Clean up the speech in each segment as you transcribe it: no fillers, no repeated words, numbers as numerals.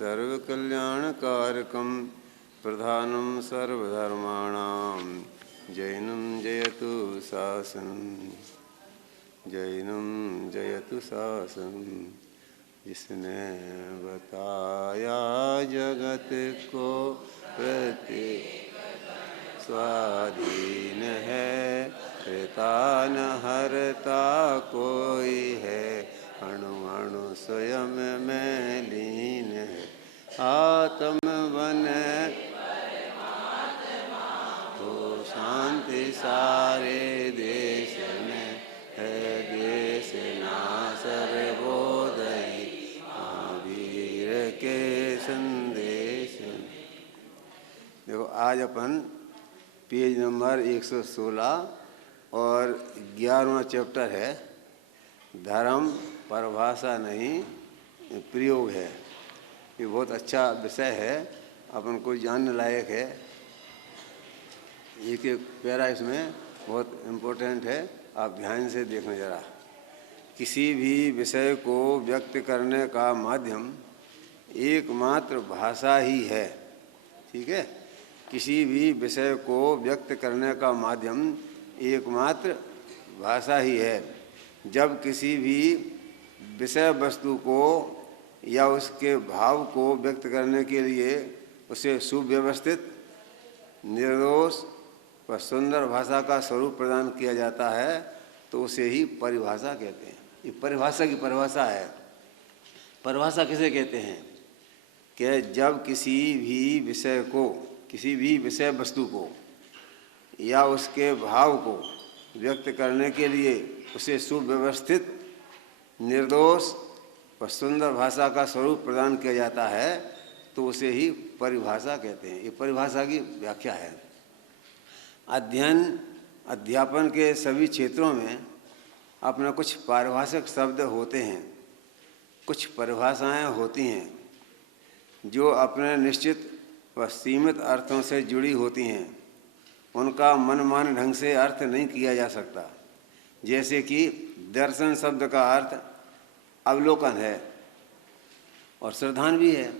सर्वकल्याणकारकं प्रधानं सर्वधर्माणां जैनं जयतु शासनं जैनं जयतु शासनं। जिसने बताया जगत को प्रत्येक स्वाधीन है, हरता न हरता कोई है, अणु अणु स्वयं में लीन है, आत्म बन तो शांति सारे देश में है, देश ना सर्वोदयी महावीर के संदेश। देखो आज अपन पेज नंबर 116 और 11वां चैप्टर है, धर्म परिभाषा नहीं प्रयोग है। ये बहुत अच्छा विषय है, अपन को जानने लायक है। एक एक पैरा इसमें बहुत इम्पोर्टेंट है, आप ध्यान से देखना जरा। किसी भी विषय को व्यक्त करने का माध्यम एकमात्र भाषा ही है। ठीक है, किसी भी विषय को व्यक्त करने का माध्यम एकमात्र भाषा ही है। जब किसी भी विषय वस्तु को या उसके भाव को व्यक्त करने के लिए उसे सुव्यवस्थित, निर्दोष व सुंदर भाषा का स्वरूप प्रदान किया जाता है तो उसे ही परिभाषा कहते हैं। ये परिभाषा की परिभाषा है। परिभाषा किसे कहते हैं कि जब किसी भी विषय को, किसी भी विषय वस्तु को या उसके भाव को व्यक्त करने के लिए उसे सुव्यवस्थित, निर्दोष व सुंदर भाषा का स्वरूप प्रदान किया जाता है तो उसे ही परिभाषा कहते हैं। ये परिभाषा की व्याख्या है। अध्ययन अध्यापन के सभी क्षेत्रों में अपने कुछ पारिभाषिक शब्द होते हैं, कुछ परिभाषाएं होती हैं जो अपने निश्चित व सीमित अर्थों से जुड़ी होती हैं। उनका मनमाने ढंग से अर्थ नहीं किया जा सकता। जैसे कि दर्शन शब्द का अर्थ अवलोकन है और श्रद्धान भी है,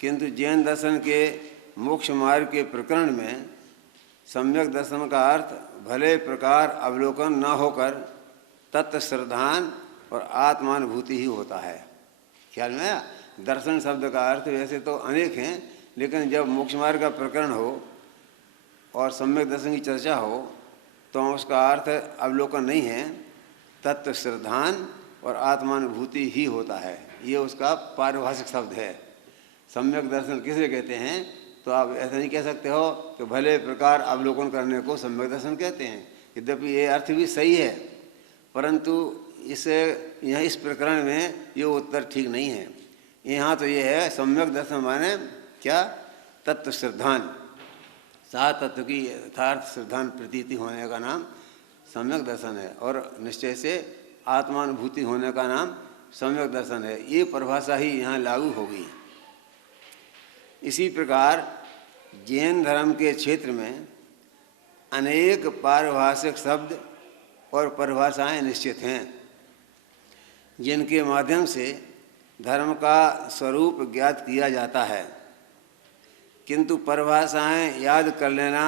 किंतु जैन दर्शन के मोक्ष मार्ग के प्रकरण में सम्यक दर्शन का अर्थ भले प्रकार अवलोकन न होकर तत्व श्रद्धान और आत्मानुभूति ही होता है। ख्याल में आया? दर्शन शब्द का अर्थ वैसे तो अनेक हैं, लेकिन जब मोक्ष मार्ग का प्रकरण हो और सम्यक दर्शन की चर्चा हो तो उसका अर्थ अवलोकन नहीं है, तत्व श्रद्धान और आत्मानुभूति ही होता है। ये उसका पारिभाषिक शब्द है। सम्यक दर्शन किसे कहते हैं तो आप ऐसा नहीं कह सकते हो कि भले प्रकार अवलोकन करने को सम्यक दर्शन कहते हैं। यद्यपि ये अर्थ भी सही है, परंतु इसे यहाँ इस प्रकरण में ये उत्तर ठीक नहीं है। यहाँ तो ये है सम्यक दर्शन माने क्या? तत्व श्रद्धान, सात तत्व की यथार्थ श्रद्धान प्रतीति होने का नाम सम्यक दर्शन है और निश्चय से आत्मानुभूति होने का नाम सम्यक दर्शन है। ये परिभाषा ही यहाँ लागू होगी। इसी प्रकार जैन धर्म के क्षेत्र में अनेक पारिभाषिक शब्द और परिभाषाएं निश्चित हैं जिनके माध्यम से धर्म का स्वरूप ज्ञात किया जाता है, किंतु परिभाषाएं याद कर लेना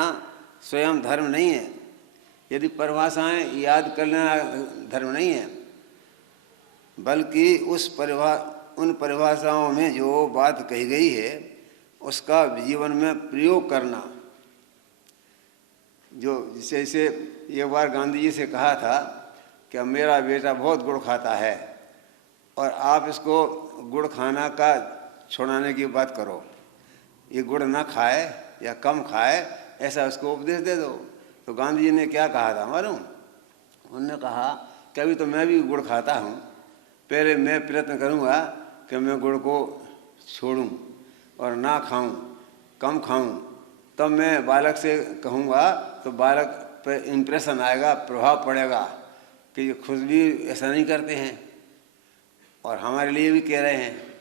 स्वयं धर्म नहीं है। यदि परिभाषाएं याद कर लेना धर्म नहीं है, बल्कि उन परिभाषाओं में जो बात कही गई है उसका जीवन में प्रयोग करना। जो जैसे एक बार गांधी जी से कहा था कि मेरा बेटा बहुत गुड़ खाता है और आप इसको गुड़ खाना का छोड़ाने की बात करो, ये गुड़ ना खाए या कम खाए, ऐसा उसको उपदेश दे दो। तो गांधी जी ने क्या कहा था मालूम? उन्होंने कहा कि अभी तो मैं भी गुड़ खाता हूँ, पहले मैं प्रयत्न करूँगा कि मैं गुड़ को छोड़ूं और ना खाऊं, कम खाऊं, तब मैं बालक से कहूँगा तो बालक पर इम्प्रेशन आएगा, प्रभाव पड़ेगा कि ये खुद भी ऐसा नहीं करते हैं और हमारे लिए भी कह रहे हैं।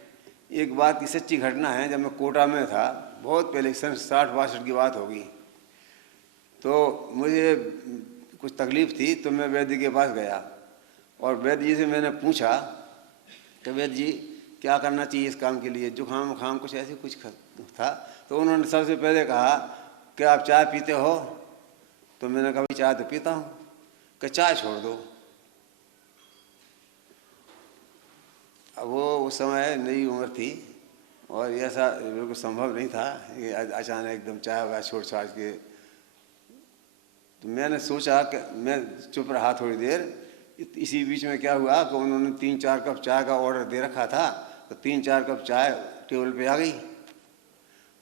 एक बात की सच्ची घटना है, जब मैं कोटा में था, बहुत पहले 60-62 की बात होगी, तो मुझे कुछ तकलीफ़ थी तो मैं वैद्य के पास गया और वैद्य जी से मैंने पूछा कि वैद्य जी क्या करना चाहिए इस काम के लिए, जुकाम खाम कुछ ऐसे कुछ था। तो उन्होंने सबसे पहले कहा कि आप चाय पीते हो? तो मैंने कहा भाई चाय तो पीता हूँ। कि चाय छोड़ दो। अब वो उस समय नई उम्र थी और ऐसा बिल्कुल संभव नहीं था कि अचानक एकदम चाय वगैरह छोड़ छाड़ के। तो मैंने सोचा कि मैं चुप रहा थोड़ी देर। इसी बीच में क्या हुआ कि उन्होंने 3-4 कप चाय का ऑर्डर दे रखा था। तो 3-4 कप चाय टेबल पे आ गई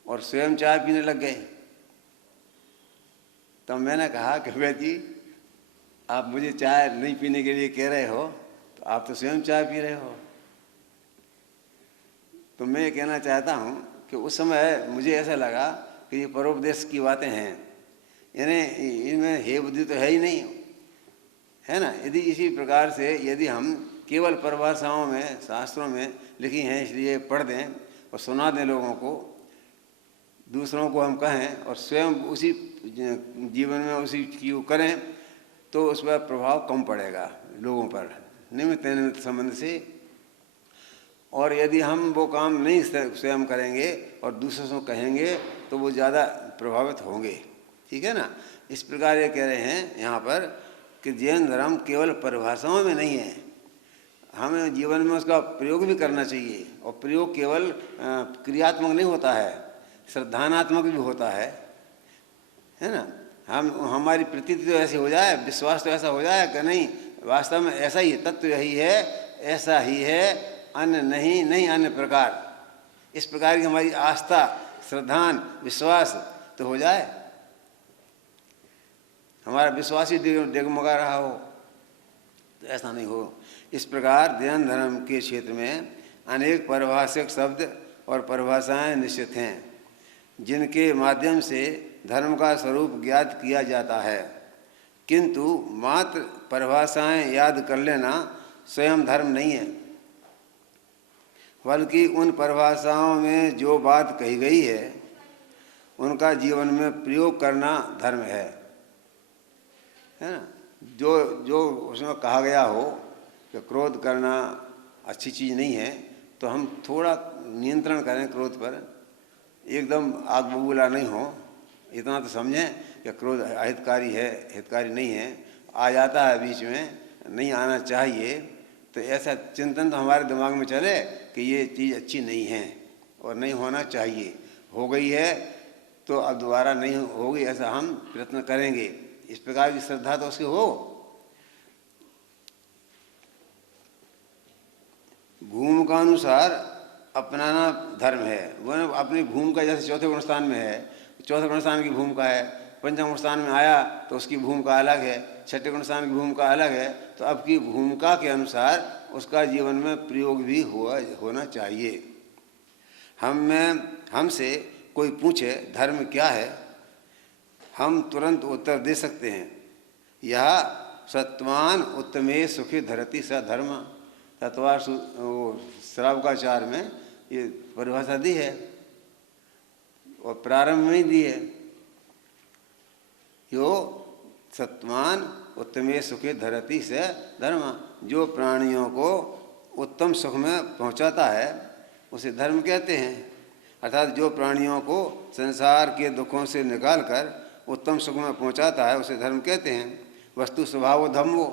और स्वयं चाय पीने लग गए। तब मैंने कहा कि भैया जी, आप मुझे चाय नहीं पीने के लिए कह रहे हो, तो आप तो स्वयं चाय पी रहे हो। तो मैं ये कहना चाहता हूँ कि उस समय मुझे ऐसा लगा कि ये परोपदेश की बातें हैं, यानी इनमें हे बुद्धि तो है ही नहीं, है ना। यदि इसी प्रकार से यदि हम केवल परिभाषाओं में शास्त्रों में लिखी हैं इसलिए पढ़ दें और सुना दें लोगों को, दूसरों को हम कहें और स्वयं उसी जीवन में उसी की करें, तो उस पर प्रभाव कम पड़ेगा लोगों पर निमित्त निमित्त संबंध से। और यदि हम वो काम नहीं स्वयं करेंगे और दूसरों को कहेंगे तो वो ज़्यादा प्रभावित होंगे, ठीक है ना। इस प्रकार ये कह रहे हैं यहाँ पर कि जैन धर्म केवल परिभाषाओं में नहीं है, हमें जीवन में उसका प्रयोग भी करना चाहिए। और प्रयोग केवल क्रियात्मक नहीं होता है, श्रद्धानात्मक भी होता है ना। हमारी प्रतीति तो ऐसी हो जाए, विश्वास तो ऐसा हो जाए कि नहीं वास्तव में ऐसा ही है, तत्व यही है, ऐसा ही है, अन्य नहीं, नहीं अन्य प्रकार। इस प्रकार की हमारी आस्था, श्रद्धान, विश्वास तो हो जाए, हमारा विश्वास ही डगमगा रहा हो, तो ऐसा नहीं हो। इस प्रकार जैन धर्म के क्षेत्र में अनेक परिभाषक शब्द और परिभाषाएं निश्चित हैं, जिनके माध्यम से धर्म का स्वरूप ज्ञात किया जाता है। किंतु मात्र परिभाषाएं याद कर लेना स्वयं धर्म नहीं है, बल्कि उन परिभाषाओं में जो बात कही गई है उनका जीवन में प्रयोग करना धर्म है ना। जो उसमें कहा गया हो कि क्रोध करना अच्छी चीज़ नहीं है, तो हम थोड़ा नियंत्रण करें क्रोध पर, एकदम आग बबूला नहीं हो। इतना तो समझें कि क्रोध अहितकारी है, हितकारी नहीं है, आ जाता है बीच में, नहीं आना चाहिए। तो ऐसा चिंतन तो हमारे दिमाग में चले कि ये चीज़ अच्छी नहीं है और नहीं होना चाहिए, हो गई है तो अब दोबारा नहीं होगी, ऐसा हम प्रयत्न करेंगे। इस प्रकार की श्रद्धा तो उसकी हो। भूमिका अनुसार अपनाना धर्म है। वह अपनी भूमिका जैसे चौथे गुणस्थान में है, चौथे गुणस्थान की भूमिका है, पंचम गुणस्थान में आया तो उसकी भूमिका अलग है, छठे गुणस्थान की भूमिका अलग है। तो अब की भूमिका के अनुसार उसका जीवन में प्रयोग भी होना चाहिए। हमसे कोई पूछे धर्म क्या है, हम तुरंत उत्तर दे सकते हैं, यह सत्वान उत्तमे सुखी धरती स धर्म। तत्वार श्रावकाचार में ये परिभाषा दी है और प्रारंभ में ही दी है। यो सत्वान उत्तमे सुखे धरती से धर्म, जो प्राणियों को उत्तम सुख में पहुंचाता है उसे धर्म कहते हैं। अर्थात जो प्राणियों को संसार के दुखों से निकालकर उत्तम सुख में पहुंचाता है उसे धर्म कहते हैं। वस्तु स्वभाव धम्मो,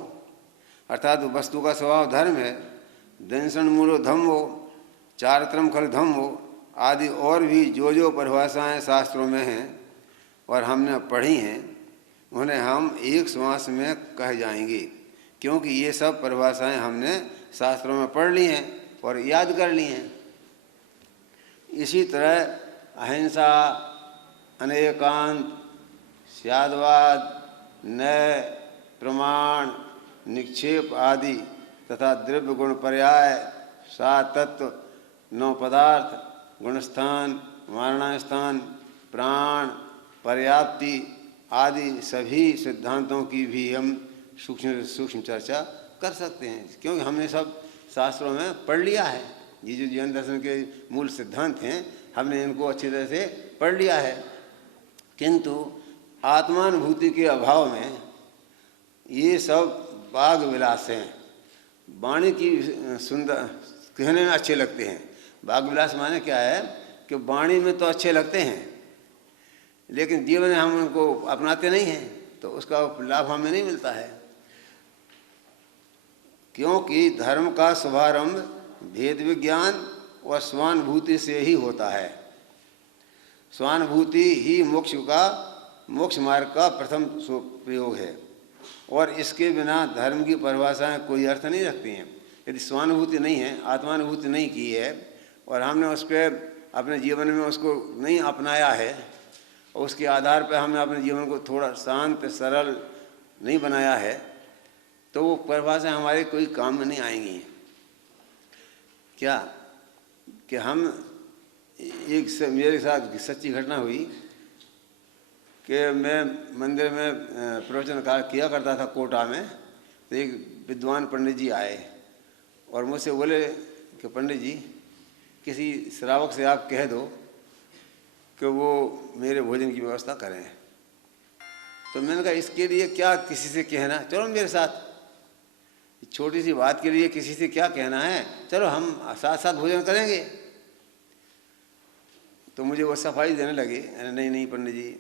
अर्थात वस्तु का स्वभाव धर्म है। दंशन मूलो धम्मो, चारित्रम खल धम्मो आदि और भी जो परिभाषाएं शास्त्रों में हैं और हमने पढ़ी हैं, उन्हें हम एक श्वास में कह जाएंगे, क्योंकि ये सब परिभाषाएं हमने शास्त्रों में पढ़ ली हैं और याद कर ली हैं। इसी तरह अहिंसा, अनेकांत, स्यादवाद, न्याय, प्रमाण, निक्षेप आदि तथा द्रव्य गुण पर्याय, सात तत्व, 9 पदार्थ, गुणस्थान, मारणास्थान, प्राण, पर्याप्ति आदि सभी सिद्धांतों की भी हम सूक्ष्म चर्चा कर सकते हैं, क्योंकि हमने सब शास्त्रों में पढ़ लिया है। ये जो जैन दर्शन के मूल सिद्धांत हैं हमने इनको अच्छी तरह से पढ़ लिया है। किंतु आत्मानुभूति के अभाव में ये सब बाग विलास हैं। वाणी की सुंदर कहने में अच्छे लगते हैं। भाग विलास माने क्या है कि वाणी में तो अच्छे लगते हैं, लेकिन जीवन में हम उनको अपनाते नहीं हैं, तो उसका लाभ हमें नहीं मिलता है। क्योंकि धर्म का शुभारंभ भेद विज्ञान और स्वानुभूति से ही होता है। स्वानुभूति ही मोक्ष मार्ग का प्रथम प्रयोग है, और इसके बिना धर्म की परिभाषाएं कोई अर्थ नहीं रखती हैं। यदि स्वानुभूति नहीं है, आत्मानुभूति नहीं की है, और हमने उस पर अपने जीवन में उसको नहीं अपनाया है, और उसके आधार पर हमने अपने जीवन को थोड़ा शांत सरल नहीं बनाया है, तो वो परिभाषाएं हमारे कोई काम में नहीं आएंगी। क्या कि हम मेरे साथ सच्ची घटना हुई कि मैं मंदिर में प्रवचन किया करता था कोटा में, तो एक विद्वान पंडित जी आए और मुझसे बोले कि पंडित जी, किसी श्रावक से आप कह दो कि वो मेरे भोजन की व्यवस्था करें। तो मैंने कहा इसके लिए क्या किसी से कहना, चलो मेरे साथ, छोटी सी बात के लिए किसी से क्या कहना है, चलो हम साथ साथ भोजन करेंगे। तो मुझे वो सफाई देने लगे, नहीं नहीं पंडित जी।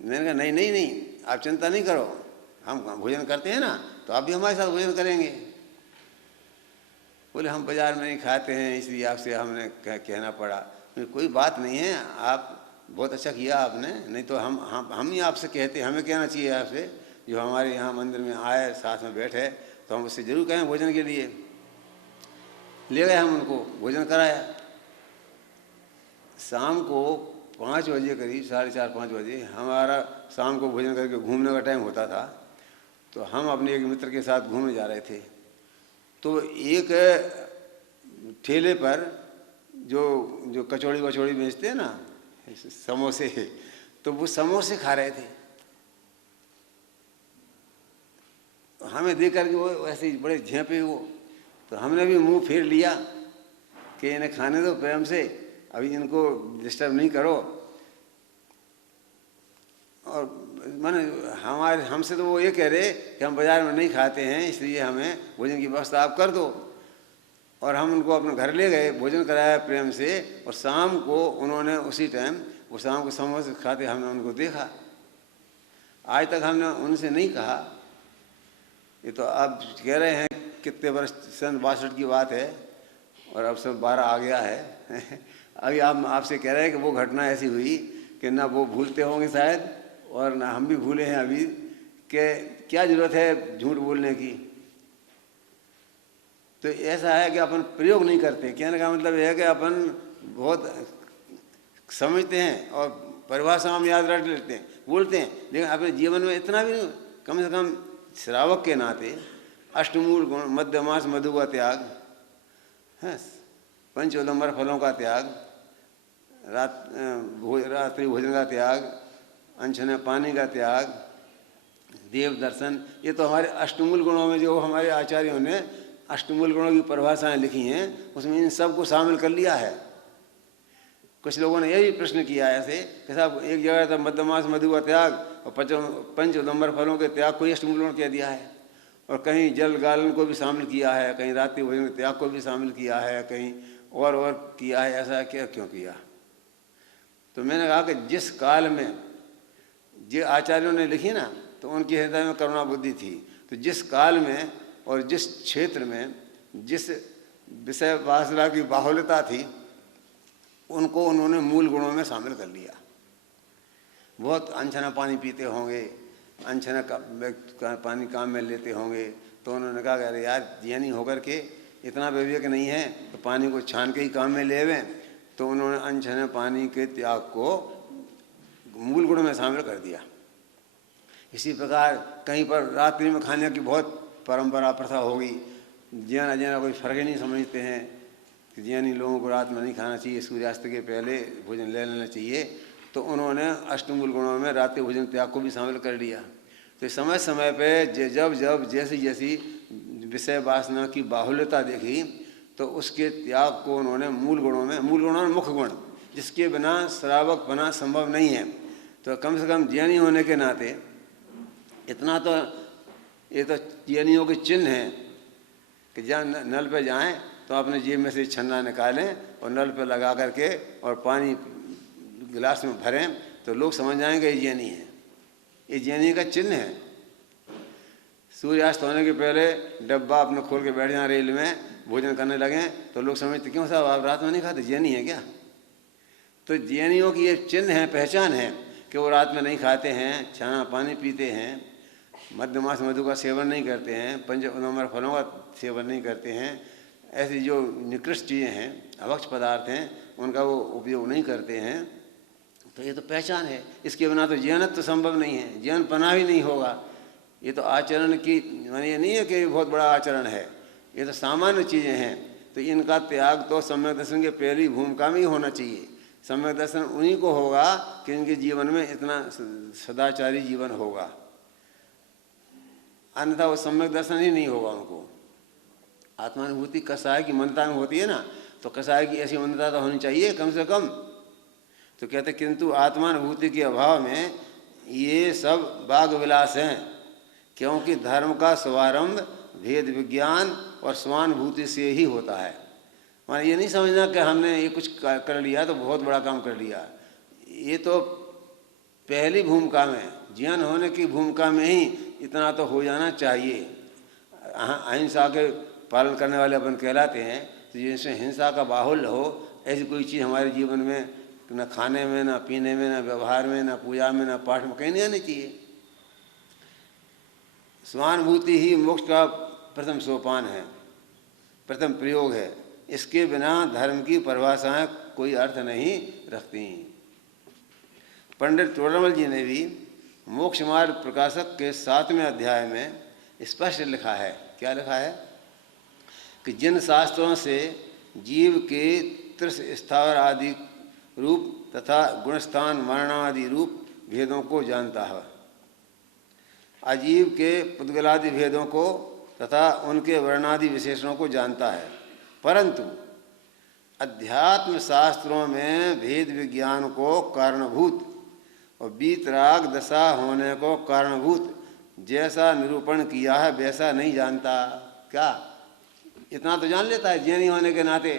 मैंने कहा नहीं नहीं नहीं, आप चिंता नहीं करो, हम भोजन करते हैं ना, तो आप भी हमारे साथ भोजन करेंगे। बोले हम बाजार में नहीं खाते हैं, इसलिए आपसे हमने कहना पड़ा। कोई बात नहीं है, आप बहुत अच्छा किया आपने, नहीं तो हम ही आपसे कहते, हमें कहना चाहिए आपसे, जो हमारे यहाँ मंदिर में आए साथ में बैठे, तो हम उससे जरूर कहें भोजन के लिए। ले गए हम उनको, भोजन कराया। शाम को 5 बजे करीब, 4:30-5 बजे हमारा शाम को भोजन करके घूमने का टाइम होता था, तो हम अपने एक मित्र के साथ घूमने जा रहे थे। तो एक ठेले पर जो कचौड़ी वचौड़ी बेचते हैं ना, समोसे, तो वो समोसे खा रहे थे। हमें देख करके वो ऐसे ही बड़े झेपे वो, तो हमने भी मुंह फेर लिया कि इन्हें खाने दो प्रेम से, अभी इनको डिस्टर्ब नहीं करो। और माने हमसे तो वो ये कह रहे कि हम बाज़ार में नहीं खाते हैं, इसलिए हमें भोजन की व्यवस्था आप कर दो। और हम उनको अपने घर ले गए, भोजन कराया प्रेम से, और शाम को उन्होंने उसी टाइम वो शाम को समोसे खाते हमने उनको देखा। आज तक हमने उनसे नहीं कहा। ये तो आप कह रहे हैं कितने वर्ष, सन 62 की बात है, और अब सब 12 आ गया है। अभी आपसे कह रहे हैं कि वो घटना ऐसी हुई कि ना वो भूलते होंगे शायद, और ना हम भी भूले हैं अभी, कि क्या ज़रूरत है झूठ बोलने की। तो ऐसा है कि अपन प्रयोग नहीं करते। कहने का मतलब यह है कि अपन बहुत समझते हैं और परिभाषा हम याद रख लेते हैं, बोलते हैं, लेकिन अपने जीवन में इतना भी नहीं। कम से कम श्रावक के नाते अष्टमूल गुण, मध्यमास मधु का त्याग है, पंचोदंबर फलों का त्याग, रात्रि भोजन का त्याग, अनछने पानी का त्याग, देव दर्शन, ये तो हमारे अष्टमूल गुणों में जो हमारे आचार्यों ने अष्टमूल गुणों की परिभाषाएं लिखी हैं, उसमें इन सब को शामिल कर लिया है। कुछ लोगों ने यह भी प्रश्न किया ऐसे कि साहब एक जगह था मध्यमास मधु का त्याग और पंचोदंबर फलों के त्याग को अष्टमूल गुण कह दिया है, और कहीं जल गालन को भी शामिल किया है, कहीं रात्रि भोजन के त्याग को भी शामिल किया है, कहीं और किया है। ऐसा क्या क्यों किया? तो मैंने कहा कि जिस काल में जो आचार्यों ने लिखी ना, तो उनके हृदय में करुणा बुद्धि थी। तो जिस काल में और जिस क्षेत्र में जिस विषय वासना की बाहुल्यता थी, उनको उन्होंने मूल गुणों में शामिल कर लिया। बहुत अनछना पानी पीते होंगे, अनछना पानी काम में लेते होंगे, तो उन्होंने कहा अरे यार ज्ञानी होकर के इतना विवेक नहीं है तो पानी को छान के ही काम में ले आवें। तो उन्होंने अनछने पानी के त्याग को मूल गुण में शामिल कर दिया। इसी प्रकार कहीं पर रात्रि में खाने की बहुत परंपरा प्रथा होगी, ज्ञान अज्ञान कोई फर्क ही नहीं समझते हैं कि ज्ञानी लोगों को रात में नहीं खाना चाहिए, सूर्यास्त के पहले भोजन ले लेना चाहिए। तो उन्होंने अष्टमूल गुणों में रात्रि भोजन त्याग को भी शामिल कर दिया। तो समय समय पे जब जैसी जैसी विषय वासना की बाहुल्यता देखी, तो उसके त्याग को उन्होंने मूल गुणों में मुख्य गुण, जिसके बिना श्रावक बना संभव नहीं है। तो कम से कम ज्ञानी होने के नाते इतना तो ये तो ज्ञानियों के चिन्ह हैं कि जहाँ नल पे जाएं तो अपने जेब में से छन्ना निकालें और नल पर लगा करके और पानी गिलास में भरें, तो लोग समझ जाएंगे ये जैनी है, ये जैनी का चिन्ह है। सूर्यास्त होने के पहले डब्बा अपने खोल के बैठ जाएं रेल में, भोजन करने लगें, तो लोग समझते क्यों साहब आप रात में नहीं खाते, जैनी है क्या? तो जैनियों की ये चिन्ह है, पहचान है कि वो रात में नहीं खाते हैं, छाना पानी पीते हैं, मध्यमास मधु का सेवन नहीं करते हैं, पंच नंबर फलों का सेवन नहीं करते हैं, ऐसी जो निकृष्ट चीज़ें हैं, अभक्ष पदार्थ हैं, उनका वो उपयोग नहीं करते हैं। तो ये तो पहचान है, इसके बिना तो जीवनत्व तो संभव नहीं है, जीवन पना भी नहीं होगा। ये तो आचरण की माने ये नहीं है कि बहुत बड़ा आचरण है, ये तो सामान्य चीज़ें हैं। तो इनका त्याग तो सम्यक दर्शन के पहली भूमिका में ही होना चाहिए। सम्यक दर्शन उन्हीं को होगा कि इनके जीवन में इतना सदाचारी जीवन होगा, अन्यथा वो सम्यक दर्शन ही नहीं होगा उनको। आत्मानुभूति कसाय की मनता में होती है ना, तो कसाय की ऐसी मनता तो होनी चाहिए कम से कम। तो कहते किंतु आत्मानुभूति के अभाव में ये सब बाग विलास हैं, क्योंकि धर्म का शुभारंभ भेद विज्ञान और स्वानुभूति से ही होता है। माने ये नहीं समझना कि हमने ये कुछ कर लिया तो बहुत बड़ा काम कर लिया, ये तो पहली भूमिका में, ज्ञान होने की भूमिका में ही इतना तो हो जाना चाहिए। अहिंसा के पालन करने वाले अपन कहलाते हैं, तो जैसे हिंसा का बाहुल्य हो ऐसी कोई चीज़ हमारे जीवन में न खाने में, न पीने में, न व्यवहार में, न पूजा में, न पाठ में कहीं नहीं आनी चाहिए। स्वानुभूति ही मोक्ष का प्रथम सोपान है, प्रथम प्रयोग है। इसके बिना धर्म की परिभाषाएं कोई अर्थ नहीं रखती। पंडित तोड़रमल जी ने भी मोक्ष मार्ग प्रकाशक के 7वें अध्याय में स्पष्ट लिखा है। क्या लिखा है? कि जिन शास्त्रों से जीव के त्रिश स्थावर आदि रूप तथा गुणस्थान मरणादि रूप भेदों को जानता है, अजीव के पुद्गलादि भेदों को तथा उनके वर्णादि विशेषणों को जानता है, परंतु अध्यात्म शास्त्रों में भेद विज्ञान को कारणभूत और वीतराग दशा होने को कारणभूत जैसा निरूपण किया है वैसा नहीं जानता। क्या इतना तो जान लेता है ज्ञानी होने के नाते,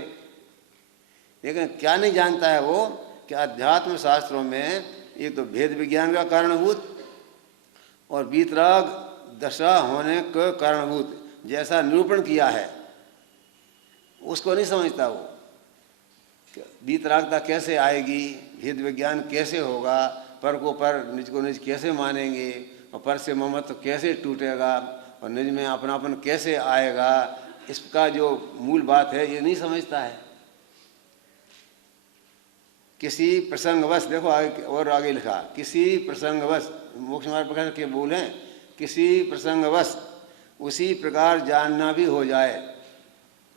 लेकिन क्या नहीं जानता है वो कि अध्यात्म शास्त्रों में एक तो भेद विज्ञान का कारणभूत और वीतराग दशा होने के कारणभूत जैसा निरूपण किया है, उसको नहीं समझता वो। वीतरागता कैसे आएगी, भेद विज्ञान कैसे होगा, पर को पर, निज को निज कैसे मानेंगे, और पर से ममत्व कैसे टूटेगा, और निज में अपनापन कैसे आएगा, इसका जो मूल बात है ये नहीं समझता है। किसी प्रसंगवश, देखो आगे और आगे लिखा, किसी प्रसंगवश, मोक्ष मार्ग प्रकाश के बोल हैं, किसी प्रसंगवश उसी प्रकार जानना भी हो जाए।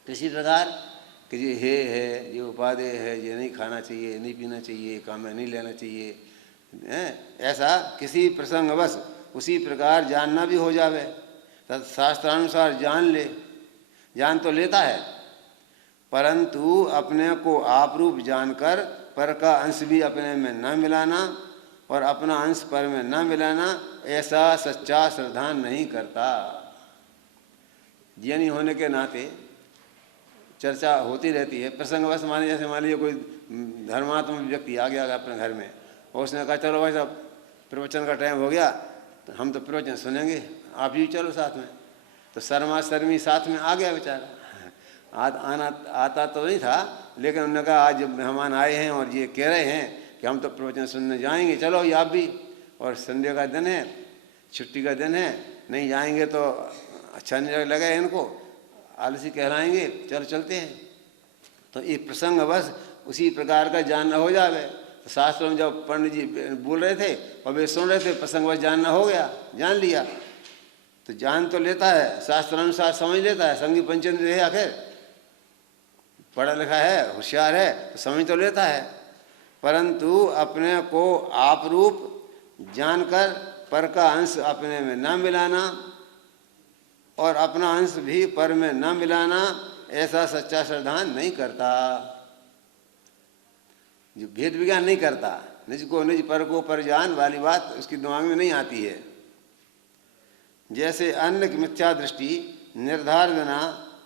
किसी प्रकार कि ये है, ये उपादेय है, ये नहीं खाना चाहिए, नहीं पीना चाहिए, काम में नहीं लेना चाहिए, ऐसा किसी प्रसंगवश उसी प्रकार जानना भी हो जावे। तब शास्त्रानुसार जान ले, जान तो लेता है, परंतु अपने को आप रूप जानकर पर का अंश भी अपने में न मिलाना और अपना अंश पर में न मिलाना, ऐसा सच्चा श्रद्धान नहीं करता। ज्ञानी होने के नाते चर्चा होती रहती है प्रसंगवश। माने जैसे मान लीजिए कोई धर्मात्मक व्यक्ति आ गया अपने घर में और उसने कहा चलो भाई साहब प्रवचन का टाइम हो गया, तो हम तो प्रवचन सुनेंगे, आप भी चलो साथ में। तो शर्मा शर्मी साथ में आ गया बेचारा, आना आता तो नहीं था, लेकिन उन्होंने कहा आज मेहमान आए हैं और ये कह रहे हैं कि हम तो प्रवचन सुनने जाएंगे, चलो ये आप भी, और संडे का दिन है, छुट्टी का दिन है, नहीं जाएंगे तो अच्छा नहीं लगा इनको, आलसी कहलाएंगे, चलो चलते हैं। तो एक प्रसंग बस उसी प्रकार का जानना हो जावे। तो शास्त्रों में जब पंडित जी बोल रहे थे और वे सुन रहे थे, प्रसंग बस जानना हो गया, जान लिया, तो जान तो लेता है, शास्त्रानुसार समझ लेता है, संगी पंचेंद्र है, आखिर पढ़ा लिखा है, होशियार है, तो समझ तो लेता है, परंतु अपने को आप रूप जानकर पर का अंश अपने में न मिलाना और अपना अंश भी पर में न मिलाना, ऐसा सच्चा श्रद्धान नहीं करता। जो भेद विज्ञान नहीं करता, निज को निज पर को पर जान वाली बात उसकी दिमाग में नहीं आती है। जैसे अन्न की मिथ्या दृष्टि निर्धार बिना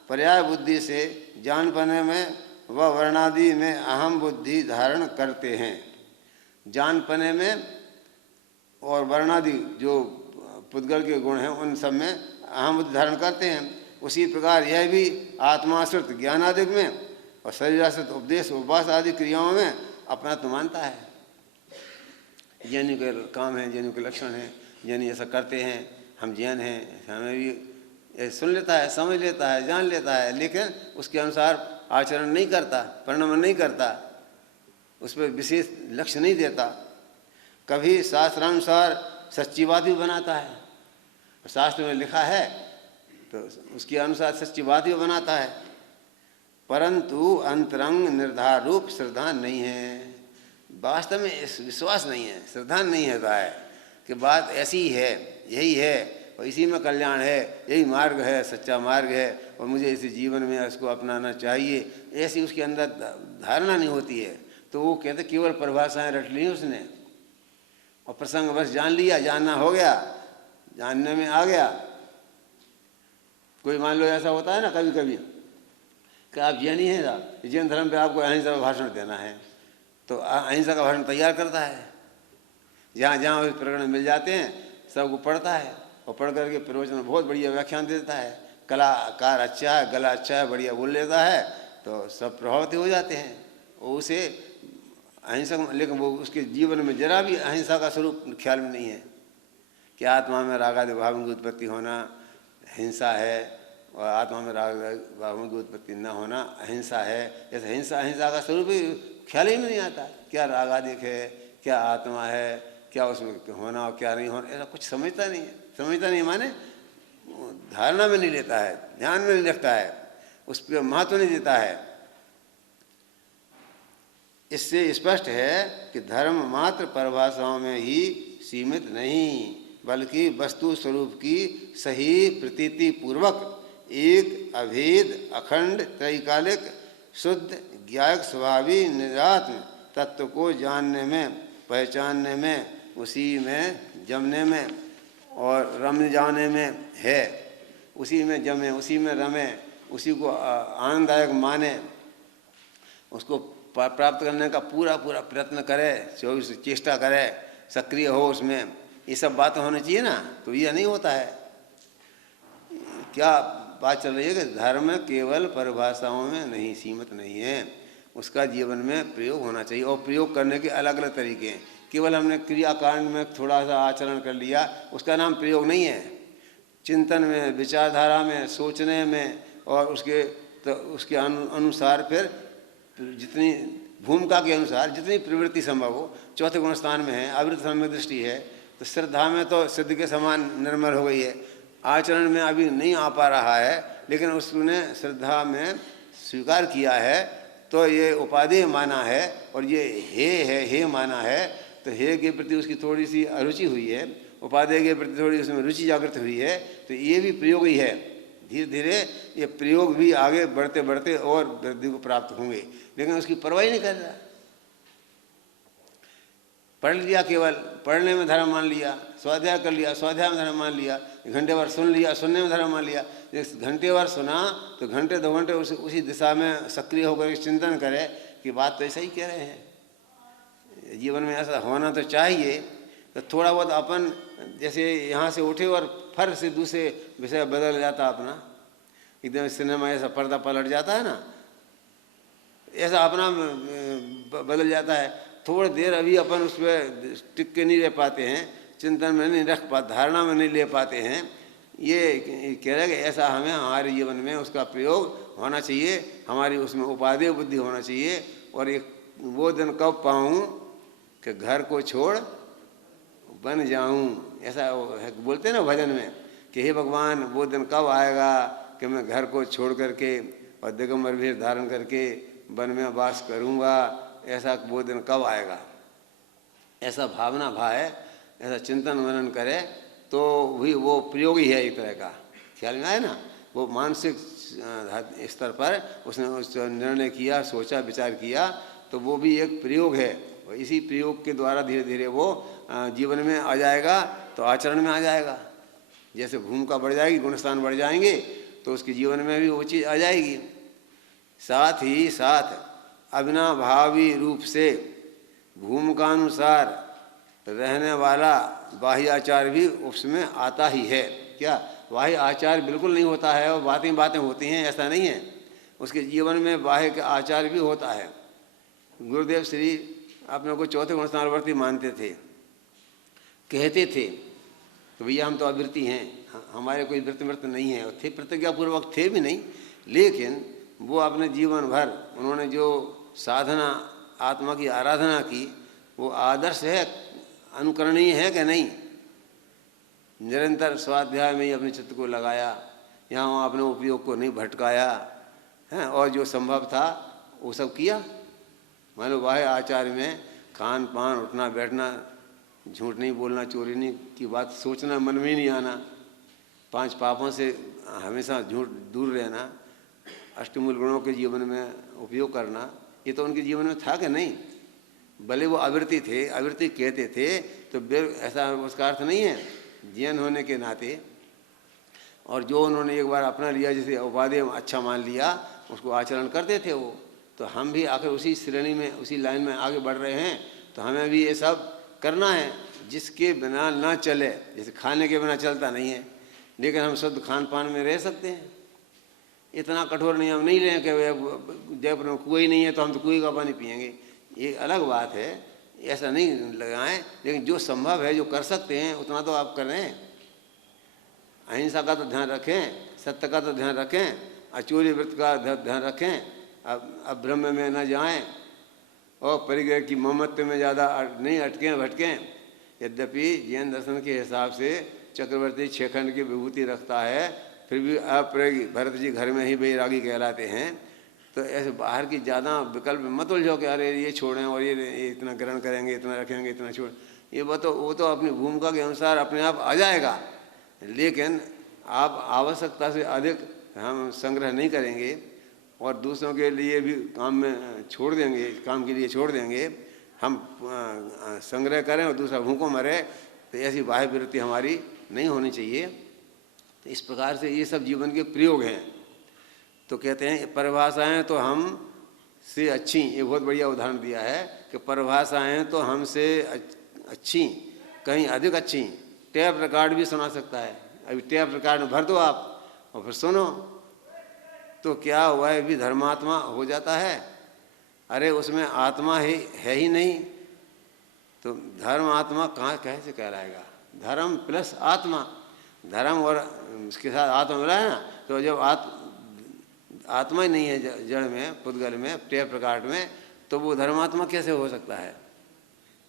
पर्याय बुद्धि से जानपने में व वर्णादि में अहम बुद्धि धारण करते हैं। जानपने में और वर्णादि जो पुद्गल के गुण हैं उन सब में अहम बुद्धि धारण करते हैं। उसी प्रकार यह भी आत्माश्रित ज्ञानादि में और शरीराश्रित उपदेश उपवास आदि क्रियाओं में अपना तो मानता है। जैन के काम है, जैन के लक्षण हैं, जैन ऐसा करते हैं, हम जैन हैं, हमें भी सुन लेता है, समझ लेता है, जान लेता है, लेकिन उसके अनुसार आचरण नहीं करता, परिणाम नहीं करता, उस पर विशेष लक्ष्य नहीं देता। कभी शास्त्रानुसार सच्ची बात भी बनाता है, शास्त्र में लिखा है तो उसके अनुसार सच्ची बात भी बनाता है, परंतु अंतरंग निर्धार रूप श्रद्धा नहीं है। वास्तव में इस विश्वास नहीं है, श्रद्धा नहीं होता है कि बात ऐसी ही है, यही है और इसी में कल्याण है, यही मार्ग है, सच्चा मार्ग है और मुझे इसी जीवन में इसको अपनाना चाहिए, ऐसी उसके अंदर धारणा नहीं होती है। तो वो कहते केवल परिभाषाएं रट ली उसने और प्रसंग बस जान लिया, जानना हो गया, जानने में आ गया। कोई मान लो ऐसा होता है ना कभी कभी कि आप जैनी हैं साहब, जैन धर्म पे आपको अहिंसा का भाषण देना है, तो अहिंसा का भाषण तैयार करता है, जहाँ जहाँ उस प्रकरण मिल जाते हैं सबको पढ़ता है और पढ़ करके प्रवचन बहुत बढ़िया व्याख्यान देता है। कलाकार अच्छा है, गला अच्छा है, बढ़िया बोल लेता है, तो सब प्रभावित हो जाते हैं और उसे अहिंसा, लेकिन वो उसके जीवन में जरा भी अहिंसा का स्वरूप ख्याल में नहीं है कि आत्मा में राग आदि भावों की उत्पत्ति होना हिंसा है और आत्मा में राग भावों की उत्पत्ति न होना अहिंसा है। ऐसा अहिंसा का स्वरूप ही ख्याल ही में नहीं आता। क्या राग आदि है, क्या आत्मा है, क्या उसमें होना और क्या नहीं होना, ऐसा कुछ समझता नहीं है। समझता नहीं माने धारणा में नहीं लेता है, ध्यान में नहीं रखता है, उस पर महत्व नहीं देता है। इससे स्पष्ट है कि धर्म मात्र परिभाषाओं में ही सीमित नहीं, बल्कि वस्तु स्वरूप की सही प्रतीति पूर्वक एक अभेद अखंड त्रैकालिक शुद्ध ज्ञायक स्वभावी निरात्म तत्व को जानने में, पहचानने में, उसी में जमने में और रम जाने में है। उसी में जमे, उसी में रमे, उसी को आनंददायक माने, उसको प्राप्त करने का पूरा पूरा प्रयत्न करे, 24 चेष्टा करे, सक्रिय हो उसमें, ये सब बातें होनी चाहिए ना। तो यह नहीं होता है। क्या बात चल रही है कि धर्म केवल परिभाषाओं में नहीं सीमित नहीं है, उसका जीवन में प्रयोग होना चाहिए और प्रयोग करने के अलग अलग तरीके हैं। केवल हमने क्रियाकांड में थोड़ा सा आचरण कर लिया उसका नाम प्रयोग नहीं है। चिंतन में, विचारधारा में, सोचने में और उसके अनुसार फिर जितनी भूमिका के अनुसार जितनी प्रवृत्ति संभव हो, चौथे गुण स्थान में है, अवृत सम्यक दृष्टि है, तो श्रद्धा में तो सिद्ध के समान निर्मल हो गई है। आचरण में अभी नहीं आ पा रहा है, लेकिन उसने श्रद्धा में स्वीकार किया है, तो ये उपादेय माना है और ये हे माना है, तो हे के प्रति उसकी थोड़ी सी अरुचि हुई है, उपादेय के प्रति थोड़ी उसमें रुचि जागृत हुई है, तो ये भी प्रयोग ही है। धीरे धीरे ये प्रयोग भी आगे बढ़ते बढ़ते और वृद्धि को प्राप्त होंगे, लेकिन उसकी परवाही नहीं कर रहा। पढ़ लिया, केवल पढ़ने में धर्म मान लिया, स्वाध्याय कर लिया, स्वाध्याय में धर्म मान लिया, घंटे भर सुन लिया, सुनने में धर्म मान लिया। घंटे भर सुना तो घंटे 2 घंटे उसी दिशा में सक्रिय होकर चिंतन करे कि बात तो ऐसा ही कह रहे हैं, जीवन में ऐसा होना तो चाहिए। तो थोड़ा बहुत अपन जैसे यहाँ से उठे और फर से दूसरे विषय बदल जाता अपना, एकदम सिनेमा ऐसा पर्दा पलट जाता है ना, ऐसा अपना बदल जाता है। थोड़ी देर अभी अपन उस पर टिक के नहीं रह पाते हैं, चिंतन में नहीं रख पाते, धारणा में नहीं ले पाते हैं। ये कह रहे हैं कि ऐसा हमें हमारे जीवन में उसका प्रयोग होना चाहिए, हमारी उसमें उपादेय बुद्धि होना चाहिए। और एक वो दिन कब पाऊँ कि घर को छोड़ बन जाऊँ, ऐसा बोलते हैं ना भजन में कि हे भगवान वो दिन कब आएगा कि मैं घर को छोड़ करके और दिगंबर वेश धारण करके वन में वास करूँगा, ऐसा वो दिन कब आएगा। ऐसा भावना भाए, ऐसा चिंतन मनन करे तो भी वो प्रयोग ही है एक तरह का। ख्याल में आए ना, वो मानसिक स्तर पर उसने उस निर्णय किया, सोचा, विचार किया, तो वो भी एक प्रयोग है। और इसी प्रयोग के द्वारा धीरे धीरे वो जीवन में आ जाएगा, तो आचरण में आ जाएगा। जैसे भूमिका बढ़ जाएगी, गुणस्थान बढ़ जाएंगे, तो उसके जीवन में भी वो चीज़ आ जाएगी। साथ ही साथ अविनाभावी रूप से भूमिकानुसार रहने वाला बाह्य आचार भी उसमें आता ही है। क्या बाह्य आचार बिल्कुल नहीं होता है और बातें बातें होती हैं, ऐसा नहीं है। उसके जीवन में बाह्य का आचार भी होता है। गुरुदेव श्री अपने को चौथे गुण स्थानवर्ती मानते थे, कहते थे तो भैया हम तो अवृत्ति हैं, हमारे कोई वृत्त नहीं है, और थे प्रतिज्ञापूर्वक थे भी नहीं, लेकिन वो अपने जीवन भर उन्होंने जो साधना आत्मा की आराधना की वो आदर्श है, अनुकरणीय है कि नहीं। निरंतर स्वाध्याय में ही अपने चित्त को लगाया, यहाँ वहाँ अपने उपयोग को नहीं भटकाया है, और जो संभव था वो सब किया। मान लो बाह्य आचार्य में खान पान उठना बैठना, झूठ नहीं बोलना, चोरी नहीं की बात सोचना मन में ही नहीं आना, 5 पापों से हमेशा झूठ दूर रहना, अष्टमूल गुणों के जीवन में उपयोग करना, ये तो उनके जीवन में था कि नहीं। भले वो अवृत्ति थे, अवृत्ति कहते थे तो ऐसा उसका अर्थ नहीं है, जैन होने के नाते। और जो उन्होंने एक बार अपना लिया, जैसे उपाधि अच्छा मान लिया, उसको आचरण करते थे वो, तो हम भी आखिर उसी श्रेणी में उसी लाइन में आगे बढ़ रहे हैं। तो हमें भी ये सब करना है, जिसके बिना ना चले, जैसे खाने के बिना चलता नहीं है, लेकिन हम शुद्ध खान पान में रह सकते हैं। इतना कठोर नियम नहीं लें कि जयपुर में कुएं नहीं है तो हम तो कुएं का पानी पिएंगे, ये अलग बात है, ऐसा नहीं लगाएं। लेकिन जो संभव है, जो कर सकते हैं, उतना तो आप करें। अहिंसा का तो ध्यान रखें, सत्य का तो ध्यान रखें, अचूरी व्रत का ध्यान रखें, अब ब्रह्म में न जाएं, और परिग्रह की ममत्व में ज़्यादा नहीं अटकें भटकें। यद्यपि जैन दर्शन के हिसाब से चक्रवर्ती 6 खंड की विभूति रखता है, फिर भी अप्रयोगी भरत जी घर में ही वैरागी कहलाते हैं। तो ऐसे बाहर की ज़्यादा विकल्प मत उलझो कि अरे ये छोड़ें और ये इतना ग्रहण करेंगे, इतना रखेंगे, इतना छोड़, ये वो तो अपनी भूमिका के अनुसार अपने आप आ जाएगा। लेकिन आप आवश्यकता से अधिक हम संग्रह नहीं करेंगे और दूसरों के लिए भी काम में छोड़ देंगे, काम के लिए छोड़ देंगे, हम संग्रह करें और दूसरा भूखों मरे, तो ऐसी बाह्य वृत्ति हमारी नहीं होनी चाहिए। तो इस प्रकार से ये सब जीवन के प्रयोग हैं। तो कहते हैं परिभाषाएं तो हम से अच्छी, ये बहुत बढ़िया उदाहरण दिया है कि परिभाषाएं तो हमसे अच्छी, कहीं अधिक अच्छी। टेप रिकॉर्ड भी सुना सकता है, अभी टेप रिकॉर्ड में भर दो आप और फिर सुनो, तो क्या वह भी धर्मात्मा हो जाता है? अरे उसमें आत्मा है ही नहीं, तो धर्म आत्मा कहाँ कैसे कहलाएगा? धर्म प्लस आत्मा, धर्म और उसके साथ आत्मा मिला है ना, तो जब आत्मा ही नहीं है जड़ में, पुद्गल में, टेप रिकॉर्ड में, तो वो धर्मात्मा कैसे हो सकता है?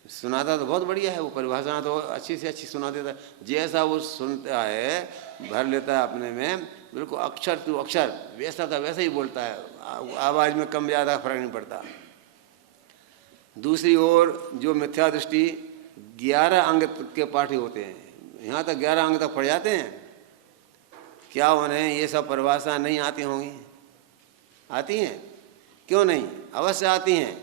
सुनाता तो बहुत बढ़िया है, वो परिभाषा तो अच्छी से अच्छी सुना देता है, जैसा वो सुनता है भर लेता है अपने में, बिल्कुल अक्षर टू अक्षर वैसा का वैसा ही बोलता है, आवाज़ में कम ज़्यादा फर्क नहीं पड़ता। दूसरी ओर जो मिथ्या दृष्टि 11 अंग के पाठी होते हैं, यहाँ तक 11 अंग तक पढ़ जाते हैं, क्या उन्हें ये सब परिभाषा नहीं आती होंगी? आती हैं, क्यों नहीं? अवश्य आती हैं।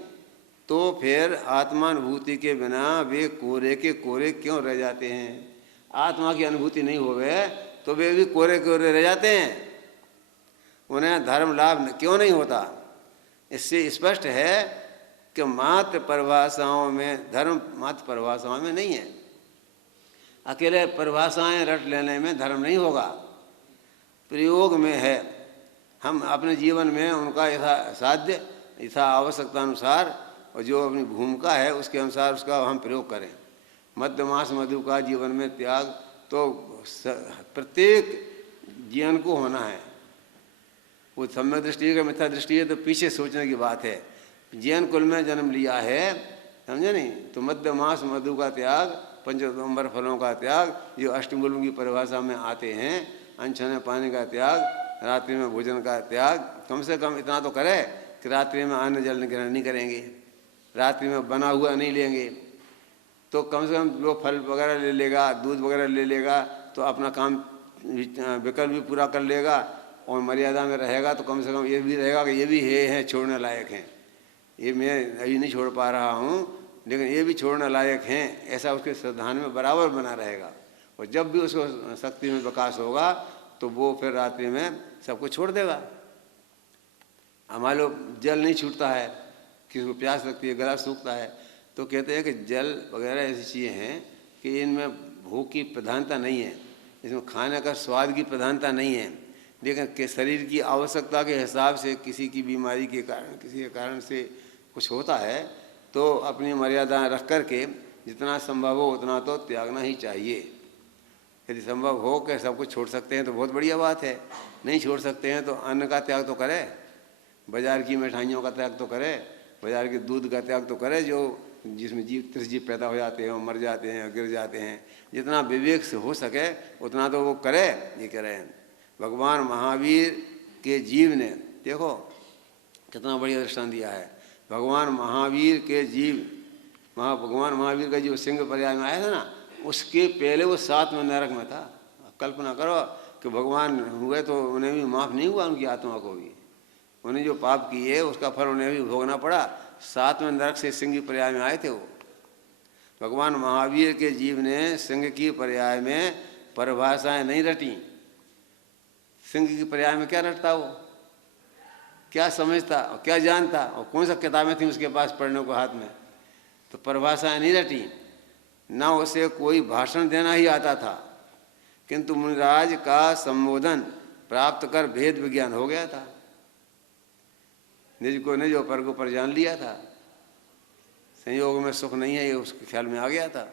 तो फिर आत्मानुभूति के बिना वे कोरे के कोरे क्यों रह जाते हैं? आत्मा की अनुभूति नहीं होवे तो वे भी कोरे कोरे रह जाते हैं, उन्हें धर्म लाभ क्यों नहीं होता? इससे स्पष्ट है कि मात्र परिभाषाओं में धर्म मात्र परिभाषाओं में नहीं है। अकेले परिभाषाएं रट लेने में धर्म नहीं होगा, प्रयोग में है। हम अपने जीवन में उनका यथा साध्य यथा आवश्यकता अनुसार और जो अपनी भूमिका है उसके अनुसार उसका हम प्रयोग करें। मध्य मास मधु का जीवन में त्याग तो प्रत्येक जीवन को होना है। वो सम्यक दृष्टि है, मिथ्या दृष्टि है तो पीछे सोचने की बात है। जैन कुल में जन्म लिया है, समझे नहीं, तो मध्य मास मधु का त्याग, पंचोदंबर फलों का त्याग, जो अष्टमूलों की परिभाषा में आते हैं, अनछने पानी का त्याग, रात्रि में भोजन का त्याग, कम से कम इतना तो करे कि रात्रि में अन्न जल ग्रहण नहीं करेंगे, रात्रि में बना हुआ नहीं लेंगे, तो कम से कम वो फल वगैरह ले लेगा, दूध वगैरह ले लेगा, तो अपना काम विकल्प भी पूरा कर लेगा और मर्यादा में रहेगा। तो कम से कम ये भी रहेगा कि ये भी है छोड़ने लायक हैं, ये मैं अभी नहीं छोड़ पा रहा हूँ लेकिन ये भी छोड़ने लायक हैं, ऐसा उसके श्रद्धान में बराबर बना रहेगा। और जब भी उसको शक्ति में विकास होगा तो वो फिर रात्रि में सब कुछ छोड़ देगा। अब मान लो जल नहीं छूटता है, किसी को प्यास लगती है, गला सूखता है, तो कहते हैं कि जल वगैरह ऐसी चीज़ें हैं कि इनमें भूख की प्रधानता नहीं है, इसमें खाने का स्वाद की प्रधानता नहीं है, लेकिन कि शरीर की आवश्यकता के हिसाब से किसी की बीमारी के कारण, किसी के कारण से कुछ होता है तो अपनी मर्यादाएं रख कर के जितना संभव हो उतना तो त्यागना ही चाहिए। यदि संभव हो कि सब कुछ छोड़ सकते हैं तो बहुत बढ़िया बात है, नहीं छोड़ सकते हैं तो अन्न का त्याग तो करे, बाज़ार की मिठाइयों का त्याग तो करे, बाज़ार के दूध का त्याग तो करे, जो जिसमें जीव पैदा हो जाते हैं और मर जाते हैं और गिर जाते हैं, जितना विवेक से हो सके उतना तो वो करे। ये कह रहे हैं भगवान महावीर के जीव ने, देखो कितना बढ़िया दृष्टांत दिया है। भगवान महावीर के जीव, भगवान महावीर का जो सिंह पर्याय में आया था ना, उसके पहले वो 7वें नरक में था। कल्पना करो कि भगवान हुए तो उन्हें भी माफ़ नहीं हुआ, उनकी आत्मा को भी, उन्हें जो पाप किए उसका फल उन्हें भी भोगना पड़ा। 7वें नरक से सिंह की पर्याय में आए थे वो। भगवान महावीर के जीव ने सिंह की पर्याय में परिभाषाएं नहीं रटी। सिंह की पर्याय में क्या रटता वो, क्या समझता और क्या जानता, और कौन सा किताबें थी उसके पास पढ़ने को हाथ में, तो परिभाषाएं नहीं रटी, ना उसे कोई भाषण देना ही आता था, किंतु मुनिराज का संबोधन प्राप्त कर भेद विज्ञान हो गया था। निज को निज और पर को पर जान लिया था। संयोग में सुख नहीं है ये उसके ख्याल में आ गया था।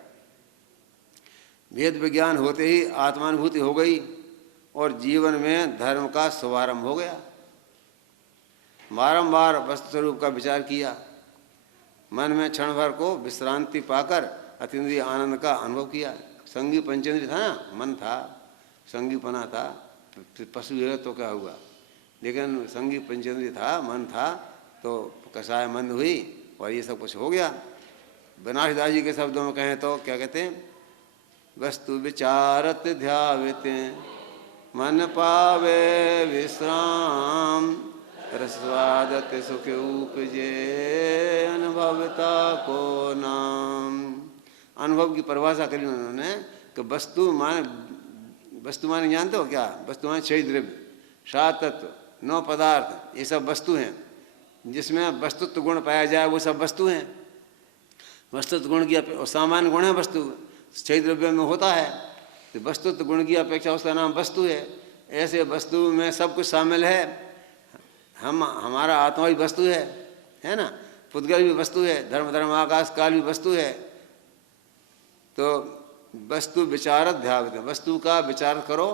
भेद विज्ञान होते ही आत्मानुभूति हो गई और जीवन में धर्म का शुभारंभ हो गया। बारंबार वस्तु स्वरूप का विचार किया, मन में क्षण भर को विश्रांति पाकर अतीन्द्रिय आनंद का अनुभव किया। संगी पंचेंद्रिय था ना, मन था, संगीपना था, पशु है तो क्या हुआ, लेकिन संगी पंचेंद्रिय था, मन था, तो कषाय मंद हुई और ये सब कुछ हो गया। बनारस जी के शब्दों में कहें तो क्या कहते हैं, वस्तु विचारत ध्यावित मन पावे विश्राम, रसवादत सुख उपजे अनुभवता को नाम। अनुभव की परिभाषा करी उन्होंने कि वस्तु माने जानते हो क्या, वस्तु माने 6 द्रव्य, 7 तत्व, 9 पदार्थ, ये सब वस्तु हैं। जिसमें वस्तुत्व गुण पाया जाए वो सब वस्तु हैं। वस्तुत्व गुण की सामान्य गुण है वस्तु, 6 द्रव्यों में होता है, तो वस्तुत्व गुण की अपेक्षा उसका नाम वस्तु है। ऐसे वस्तु में सब कुछ शामिल है। हमारा आत्मा भी वस्तु है ना, पुद्गल भी वस्तु है, धर्म आकाश काल भी वस्तु है। तो वस्तु विचारत ध्यावित, वस्तु का विचार करो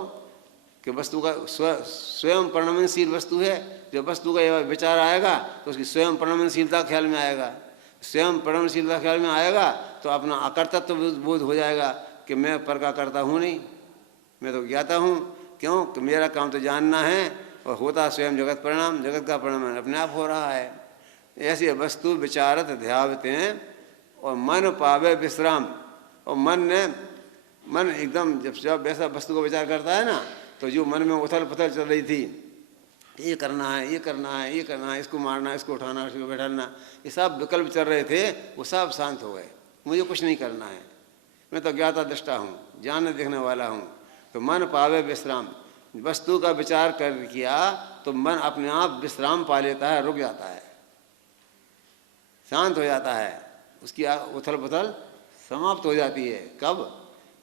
कि वस्तु का स्वयं परिणमनशील वस्तु है। जब वस्तु का यह विचार आएगा तो उसकी स्वयं परिणमनशीलता ख्याल में आएगा। स्वयं परिणमनशीलता ख्याल में आएगा तो अपना अकर्तत्व बोध हो जाएगा कि मैं पर का करता हूँ नहीं, मैं तो ज्ञाता हूँ। क्यों कि मेरा काम तो जानना है और होता स्वयं जगत परिणाम, जगत का परिणाम अपने आप हो रहा है। ऐसे वस्तु विचारत ध्यावते हैं और मन पावे विश्राम। और मन एकदम जब वैसा वस्तु को विचार करता है ना, तो जो मन में उथल पुथल चल रही थी, ये करना है, ये करना है, ये करना है, इसको मारना, इसको उठाना, इसको बैठाना, ये सब विकल्प चल रहे थे, वो सब शांत हो गए। मुझे कुछ नहीं करना है, मैं तो ज्ञाता दृष्टा हूँ, जानने देखने वाला हूँ। तो मन पावे विश्राम, वस्तु का विचार कर किया तो मन अपने आप विश्राम पा लेता है, रुक जाता है, शांत हो जाता है, उसकी उथल पुथल समाप्त हो जाती है। कब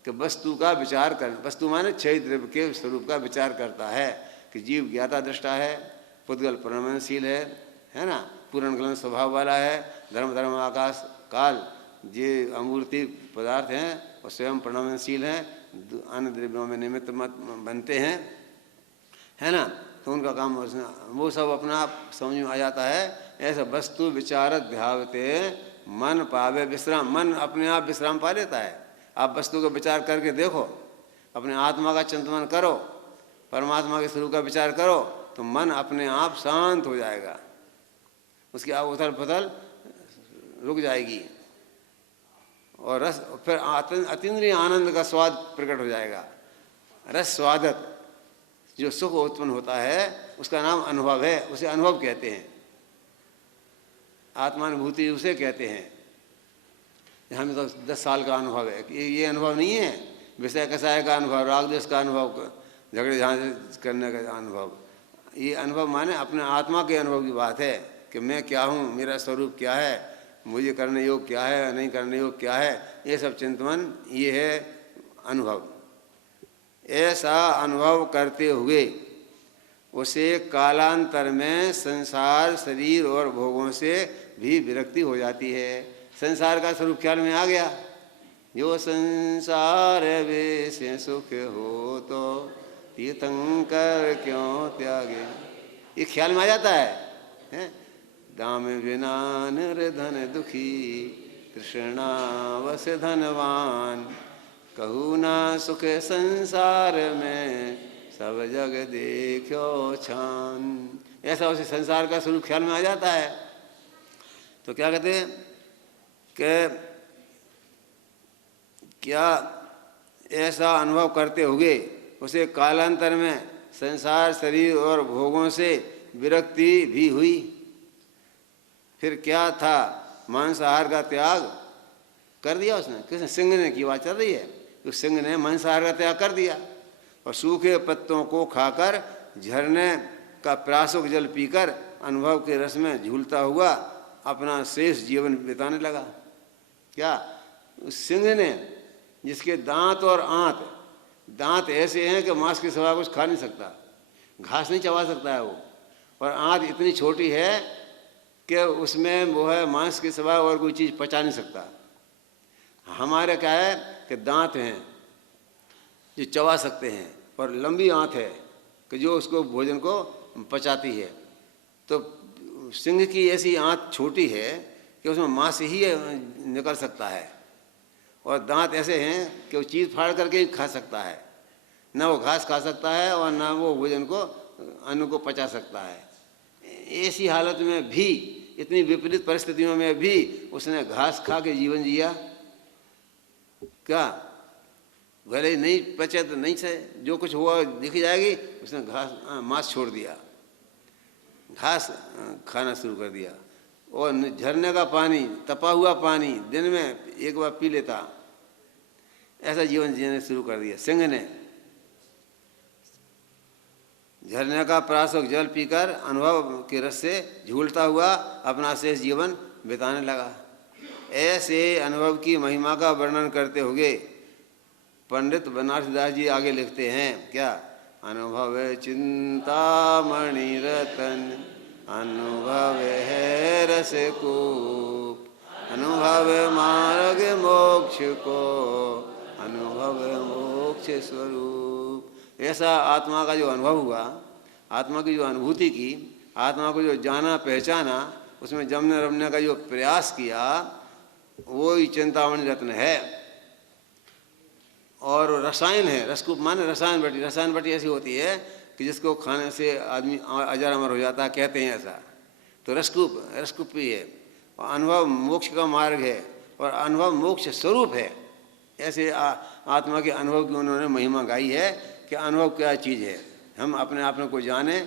कि वस्तु का विचार कर, वस्तु माने 6 द्रव्य के स्वरूप का विचार करता है कि जीव ज्ञाता दृष्टा है, पुद्गल परिणमनशील है ना, पूर्ण गलन स्वभाव वाला है, धर्म आकाश काल ये अमूर्ति पदार्थ हैं और स्वयं परिणमनशील हैं, अन्य द्रव्यों में निमित्त मत बनते हैं, है ना। तो उनका काम वो सब अपना आप समझ में आ जाता है। ऐसा वस्तु विचारत ध्यावते मन पावे विश्राम, मन अपने आप विश्राम पा लेता है। आप वस्तु का विचार करके देखो, अपने आत्मा का चिंतन करो, परमात्मा के स्वरूप का विचार करो, तो मन अपने आप शांत हो जाएगा, उसकी उथल पुथल रुक जाएगी और रस, फिर अतीन्द्रिय आनंद का स्वाद प्रकट हो जाएगा। रस स्वादत जो सुख उत्पन्न होता है उसका नाम अनुभव है, उसे अनुभव कहते हैं, आत्मानुभूति उसे कहते हैं। हमें तो 10 साल का अनुभव है, ये अनुभव नहीं है। विषय कषाय का अनुभव, राग द्वेष का अनुभव, झगड़े झांसे करने का अनुभव। ये अनुभव माने अपने आत्मा के अनुभव की बात है कि मैं क्या हूँ, मेरा स्वरूप क्या है, मुझे करने योग क्या है, नहीं करने योग क्या है, ये सब चिंतन, ये है अनुभव। ऐसा अनुभव करते हुए उसे कालांतर में संसार, शरीर और भोगों से भी विरक्ति हो जाती है। संसार का स्वरूप ख्याल में आ गया। जो संसार वे से सुख हो तो तीर्थंकर क्यों त्यागे, ये ख्याल में आ जाता है? दाम बिना निर्धन दुखी, तृष्णावश धनवान, कहू ना सुख संसार में, सब जग देखो छान। ऐसा उसे संसार का स्वरूप ख्याल में आ जाता है तो क्या कहते हैं कि क्या ऐसा अनुभव करते हुए उसे कालांतर में संसार, शरीर और भोगों से विरक्ति भी हुई। फिर क्या था, मांसाहार का त्याग कर दिया उसने। किसने? सिंह ने की बात चल रही है। उस सिंह ने मांसाहार का त्याग कर दिया और सूखे पत्तों को खाकर, झरने का प्रासुक जल पीकर, अनुभव के रस में झूलता हुआ अपना शेष जीवन बिताने लगा। क्या? उस सिंह ने, जिसके दांत और आंत, दांत ऐसे हैं कि मांस के सिवा कुछ खा नहीं सकता, घास नहीं चबा सकता है वो, और आंत इतनी छोटी है कि उसमें वो है मांस के सिवा और कोई चीज़ पचा नहीं सकता। हमारे क्या है कि दांत हैं जो चबा सकते हैं, और लंबी आंत है कि जो उसको भोजन को पचाती है। तो सिंह की ऐसी आंत छोटी है कि उसमें मांस ही निकल सकता है, और दांत ऐसे हैं कि वो चीज़ फाड़ करके ही खा सकता है। ना वो घास खा सकता है और ना वो भोजन को, अन्न को पचा सकता है। ऐसी हालत में भी, इतनी विपरीत परिस्थितियों में भी उसने घास खा के जीवन जिया। क्या? भले नहीं पचे तो नहीं से, जो कुछ हुआ दिख जाएगी, उसने घास मांस छोड़ दिया, घास खाना शुरू कर दिया। और झरने का पानी, तपा हुआ पानी दिन में एक बार पी लेता, ऐसा जीवन जीने शुरू कर दिया सिंह ने। झरने का प्रासुक जल पीकर अनुभव के रस से झूलता हुआ अपना शेष जीवन बिताने लगा। ऐसे अनुभव की महिमा का वर्णन करते हुए पंडित बनारसीदास जी आगे लिखते हैं। क्या? अनुभव चिंतामणि रतन, अनुभव है रस कूप, अनुभव मार्ग मोक्ष को, अनुभव मोक्ष स्वरूप। ऐसा आत्मा का जो अनुभव हुआ, आत्मा की जो अनुभूति की, आत्मा को जो जाना पहचाना, उसमें जमने रमने का जो प्रयास किया, वो ही चिंतामणि रत्न है। और रसायन है, रसकूप माने रसायन बटी। रसायन बटी ऐसी होती है कि जिसको खाने से आदमी अजर अमर हो जाता है, कहते हैं ऐसा। तो रसकूप भी है। और अनुभव मोक्ष का मार्ग है, और अनुभव मोक्ष स्वरूप है। ऐसे आत्मा के अनुभव की उन्होंने महिमा गाई है कि अनुभव क्या चीज़ है। हम अपने आप को जाने,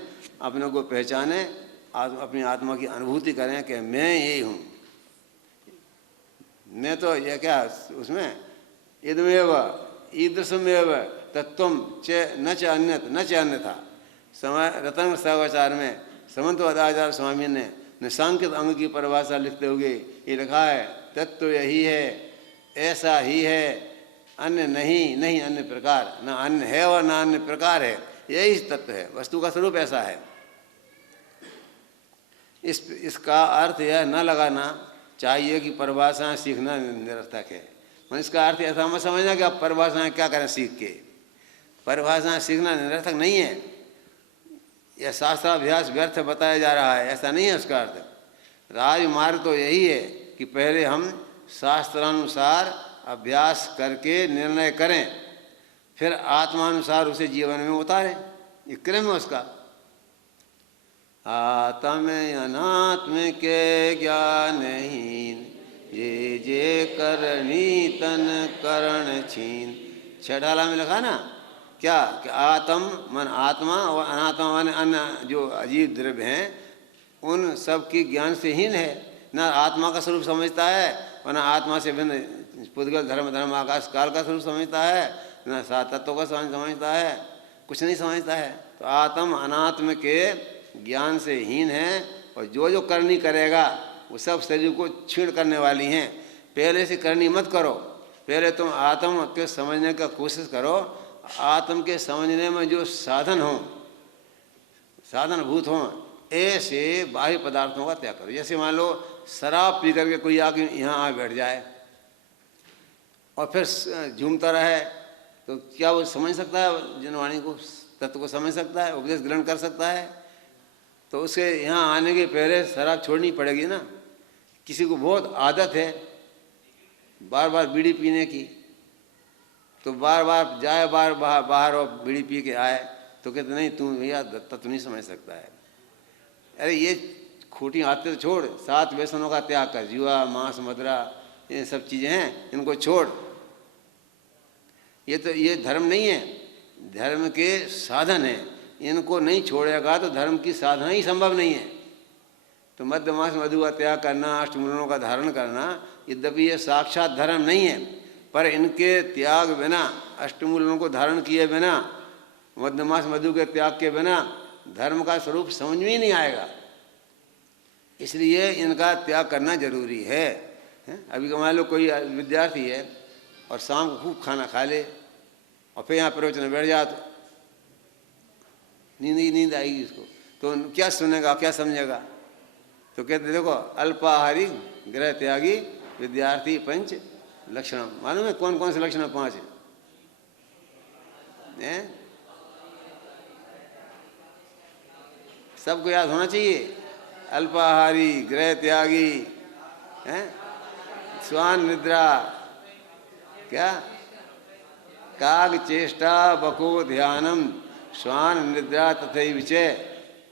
अपने को पहचाने, अपनी आत्मा की अनुभूति करें कि मैं यही हूँ। मैं तो ये क्या, उसमें इदमेव ईदृशमेव तत्वम च न च अन्यथा। समय रतन सवाचार में समन्त अदाचार्य स्वामी ने निशांकित अंग की परिभाषा लिखते हुए ये लिखा है, तत्व यही है, ऐसा ही है, अन्य नहीं अन्य प्रकार, न अन्य है और न अन्य प्रकार है। यही तत्व है, वस्तु का स्वरूप ऐसा है। इसका अर्थ यह न लगाना चाहिए कि परिभाषाएं सीखना निरर्थक है। मैं इसका अर्थ ऐसा मत समझना कि आप परिभाषाएं क्या करें सीख के। परिभाषाएं सीखना निरर्थक नहीं है, यह शास्त्राभ्यास व्यर्थ बताया जा रहा है, ऐसा नहीं है उसका अर्थ। राजमार्ग तो यही है कि पहले हम शास्त्रानुसार अभ्यास करके निर्णय करें, फिर आत्मानुसार उसे जीवन में उतारें। ये क्रम है उसका। आत्म अनात्म के ज्ञानहीन, ये करनी तन करण छीन। छठाला में लिखा ना क्या कि आत्म मन आत्मा और अनात्मा मन अन्य जो अजीब द्रव्य हैं, उन सब की ज्ञान से हीन है। न आत्मा का स्वरूप समझता है और न आत्मा से भिन्न पुद्गल धर्म आकाश काल का स्वरूप समझता है, न सात तत्वों का समझता है, कुछ नहीं समझता है। तो आत्म अनात्म के ज्ञान से हीन है, और जो जो करनी करेगा वो सब शरीर को छीण करने वाली हैं। पहले से करनी मत करो, पहले तुम आत्म के समझने का कोशिश करो। आत्म के समझने में जो साधन हो, साधनभूत हों, ऐसे बाह्य पदार्थों का त्याग करो। जैसे मान लो शराब पी करके कोई आके यहाँ आ बैठ जाए और फिर झूमता रहे, तो क्या वो समझ सकता है जनवाणी को, तत्व को समझ सकता है, उपदेश ग्रहण कर सकता है? तो उसके यहाँ आने के पहले शराब छोड़नी पड़ेगी ना। किसी को बहुत आदत है बार बार बीड़ी पीने की, तो बार बार जाए बाहर और बीड़ी पी के आए, तो कहते नहीं तू भैया तत्व नहीं समझ सकता है। अरे ये खोटी आदतें तो छोड़, 7 व्यसनों का त्याग कर, जुआ मांस मदिरा ये सब चीज़ें हैं, इनको छोड़। ये धर्म नहीं है, धर्म के साधन है। इनको नहीं छोड़ेगा तो धर्म की साधना ही संभव नहीं है। तो मद्य मांस मधु का त्याग करना, अष्टमूलों का धारण करना, यद्यपि ये साक्षात धर्म नहीं है, पर इनके त्याग बिना, अष्टमूलों को धारण किए बिना, मद्य मांस मधु के त्याग के बिना धर्म का स्वरूप समझ में ही नहीं आएगा। इसलिए इनका त्याग करना जरूरी है। अभी मान लो कोई विद्यार्थी है और शाम को खूब खाना खा ले और फिर यहाँ प्रवचन में बैठ जाए, तो नींद आएगी उसको, तो क्या सुनेगा, क्या समझेगा? तो कहते देखो अल्पाहारी गृह त्यागी विद्यार्थी पंच लक्षण। मालूम है कौन कौन से लक्षण? 5 हैं। सबको याद होना चाहिए। अल्पाहारी गृह त्यागी, हैं, स्वान निद्रा, क्या, काग चेष्टा बको ध्यानम, स्वान निद्रा तथैव च,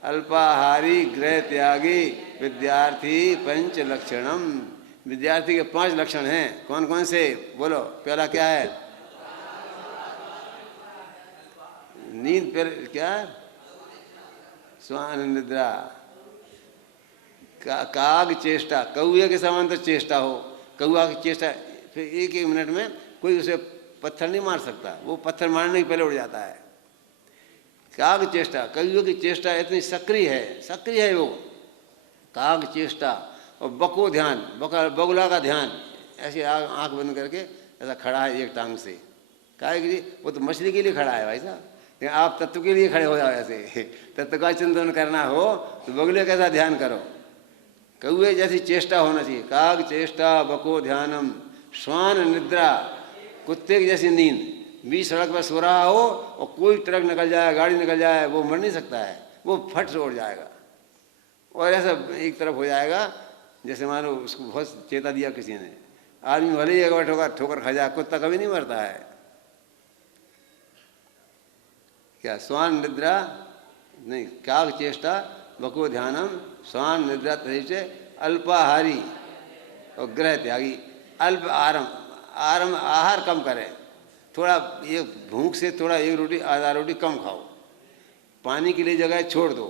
अल्पाहारी गृह त्यागी विद्यार्थी पंच लक्षणम। विद्यार्थी के 5 लक्षण हैं। कौन कौन से? बोलो। पहला क्या है? नींद पर क्या? स्वान निद्रा, काग चेष्टा, कौए के समान तो चेष्टा हो, कौआ की चेष्टा, फिर एक मिनट में कोई उसे पत्थर नहीं मार सकता, वो पत्थर मारने के पहले उड़ जाता है। काग चेष्टा, कौए की चेष्टा इतनी सक्रिय है वो, काग चेष्टा। और बको ध्यान, बगुला का ध्यान, ऐसे आंख बंद करके ऐसा खड़ा है एक टांग से। काहे के लिए? वो तो मछली के लिए खड़ा है भाई साहब, लेकिन आप तत्व के लिए खड़े हो जाओ। ऐसे तत्व का चिंतन करना हो तो बगुले कैसा ध्यान करो, कौए जैसी चेष्टा होना चाहिए। काग चेष्टा बको ध्यानम, श्वान निद्रा, कुत्ते की जैसी नींद। बीच सड़क पर सो रहा हो और कोई ट्रक निकल जाए, गाड़ी निकल जाए, वो मर नहीं सकता है, वो फट से उड़ जाएगा और ऐसा एक तरफ हो जाएगा जैसे मानो उसको बहुत चेता दिया किसी ने। आदमी भले ही एक बार ठोकर खा जाए, कुत्ता कभी नहीं मरता है। क्या? स्वान निद्रा नहीं, काग चेष्टा बको ध्यानम, स्वान निद्रा तैसे, अल्पाहारी और गृह त्यागी। अल्प आहार कम करें, थोड़ा ये भूख से थोड़ा एक रोटी आधा रोटी कम खाओ, पानी के लिए जगह छोड़ दो,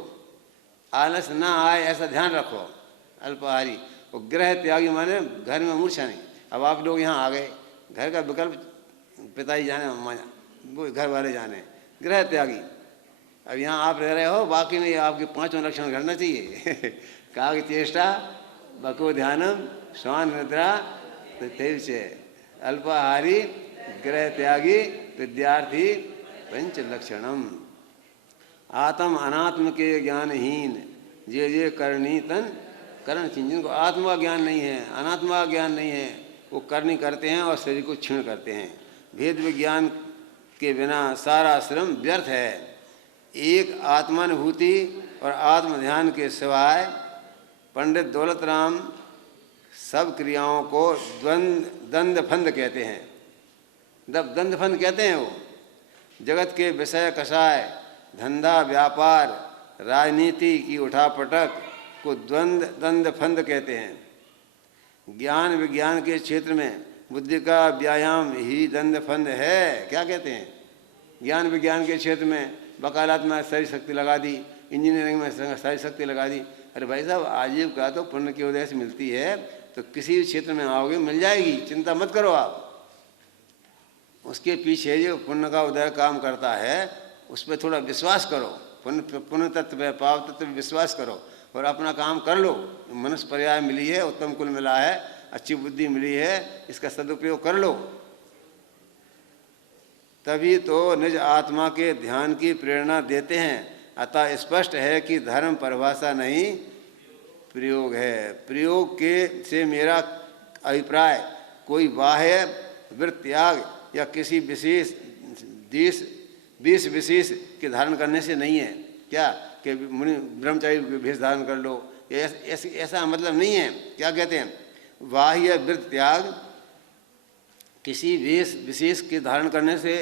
आलस ना आए ऐसा ध्यान रखो। अल्पाहारी और गृह त्यागी माने घर में मूर्छा नहीं। अब आप लोग यहाँ आ गए, घर का विकल्प पिताजी जाने, वो घर वाले जाने, गृह त्यागी। अब यहाँ आप रह रहे हो, बाकी में आपके 5 लक्षण घटना चाहिए। काग चेष्टा बको ध्यानम, श्वान निद्रा तथैव च, अल्पाहारी गृह त्यागी विद्यार्थी पंच लक्षणम। आत्म अनात्म के ज्ञानहीन जे करनी तन करण चिन्ह। जिनको आत्मा ज्ञान नहीं है, अनात्मा ज्ञान नहीं है, वो करनी करते हैं और शरीर को क्षीण करते हैं। भेद विज्ञान के बिना सारा श्रम व्यर्थ है। एक आत्मानुभूति और आत्म ध्यान के सिवाय पंडित दौलत राम सब क्रियाओं को दंड फंद कहते हैं। दंड फंद कहते हैं वो जगत के विषय कषाय, धंधा व्यापार, राजनीति की उठापटक को दंड फंद कहते हैं। ज्ञान विज्ञान के क्षेत्र में बुद्धि का व्यायाम ही दंड फंद है। क्या कहते हैं? ज्ञान विज्ञान के क्षेत्र में वकालत में सारी शक्ति लगा दी, इंजीनियरिंग में सारी शक्ति लगा दी। अरे भाई साहब, आजीविका तो पुण्य के उदय से मिलती है, तो किसी भी क्षेत्र में आओगे मिल जाएगी, चिंता मत करो आप। उसके पीछे जो पुण्य का उदय काम करता है उस पर थोड़ा विश्वास करो, पुण्य तत्व है, पाप तत्व विश्वास करो और अपना काम कर लो। मनुष्य पर्याय मिली है, उत्तम कुल मिला है, अच्छी बुद्धि मिली है, इसका सदुपयोग कर लो। तभी तो निज आत्मा के ध्यान की प्रेरणा देते हैं। अतः स्पष्ट है कि धर्म परिभाषा नहीं, प्रयोग है। प्रयोग के से मेरा अभिप्राय कोई बाह्य वृत्त त्याग या किसी विशेष विशेष के धारण करने से नहीं है। क्या कि मुनि ब्रह्मचारी भेष धारण कर लो, ऐसा मतलब नहीं है। क्या कहते हैं? बाह्य वृत्त त्याग किसी विशेष के धारण करने से